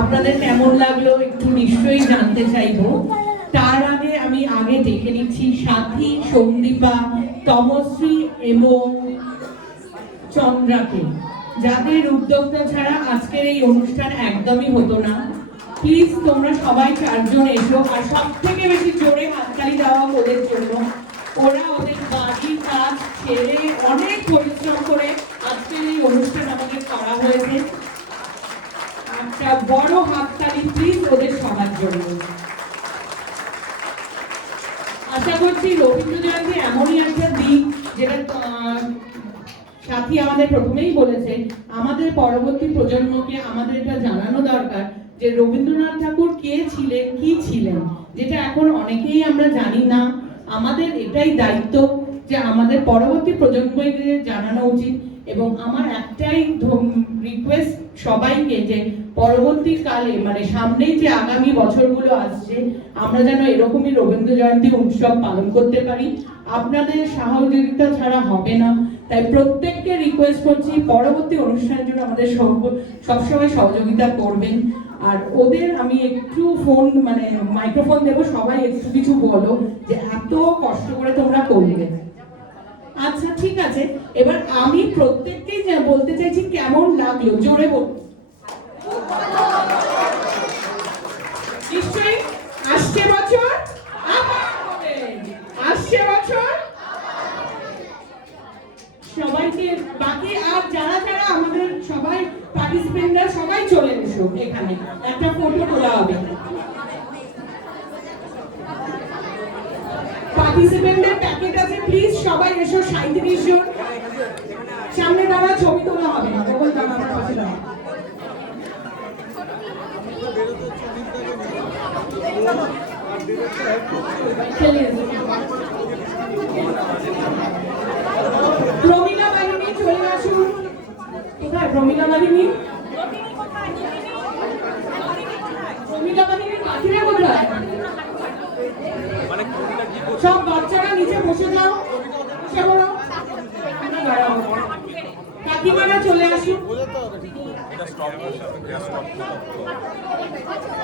আপনাদের কেমন লাগলো একটু নিশ্চয়ই জানতে চাইবো। তার আগে আমি ডেকে নিচ্ছি সাথী, সন্দীপা, তমশ্রী এবং চন্দ্রাকে, যাদের উদ্যোক্তা ছাড়া আজকের এই অনুষ্ঠান একদমই হতো না। প্লিজ তোমরা সবাই চারজন এসো, আর সব থেকে বেশি জোরে হাততালি দেওয়া ওদের জন্য। ওরা ওদের বাড়ির কাজ ছেড়ে অনেক পরিশ্রম করে আজকের এই অনুষ্ঠান আমাদের করা হয়েছে। একটা বড় হাততালি প্লিজ ওদের সবার জন্য। আশা করছি রবীন্দ্র জয়ন্তী এমনই একটা দিক, যেটা সাথী আমাদের প্রথমেই বলেছে, আমাদের পরবর্তী প্রজন্মকে আমাদের এটা জানানো দরকার যে রবীন্দ্রনাথ ঠাকুর কে ছিলেন, কি ছিলেন, যেটা এখন অনেকেই আমরা জানি না। আমাদের এটাই দায়িত্ব যে আমাদের পরবর্তী প্রজন্মকে জানানো উচিত। এবং আমার একটাই রিকোয়েস্ট সবাইকে, যে পরবর্তীকালে মানে সামনেই যে আগামী বছরগুলো আসছে, আমরা যেন এরকমই রবীন্দ্র জয়ন্তী উৎসব পালন করতে পারি। আপনাদের সহযোগিতা ছাড়া হবে না, তাই প্রত্যেককে রিকোয়েস্ট করছি পরবর্তী অনুষ্ঠানের জন্য আমাদের সবসময় সহযোগিতা করবেন। আর ওদের আমি একটু মাইক্রোফোন দেবো, সবাই একটু কিছু বলো যে এত কষ্ট করে তোমরা করলে। আচ্ছা ঠিক আছে, এবার আমি প্রত্যেককেই বলতে চাইছি কেমন লাগলো, জোরে বল। নিশ্চয়ই আসছে বছর আসো এখানে, একটা ফটো তোলা হবে। পার্টিসিপেন্টদের প্যাকেট আছে, প্লিজ সবাই এসো, 37 জন সামনে দাঁড়া, ছবি তোলা হবে। তখন দাঁড়া, আমার পাশে দাঁড়া। প্রমীলা বাহিনী চলে আসুন। কোথায় প্রমীলা বাহিনী? প্রমীলা বাহিনীর বাকিরা কোথায়? সব বাচ্চারা নিচে বসে যাও, বসে পড়ো। কাকিমারা চলে আসুন।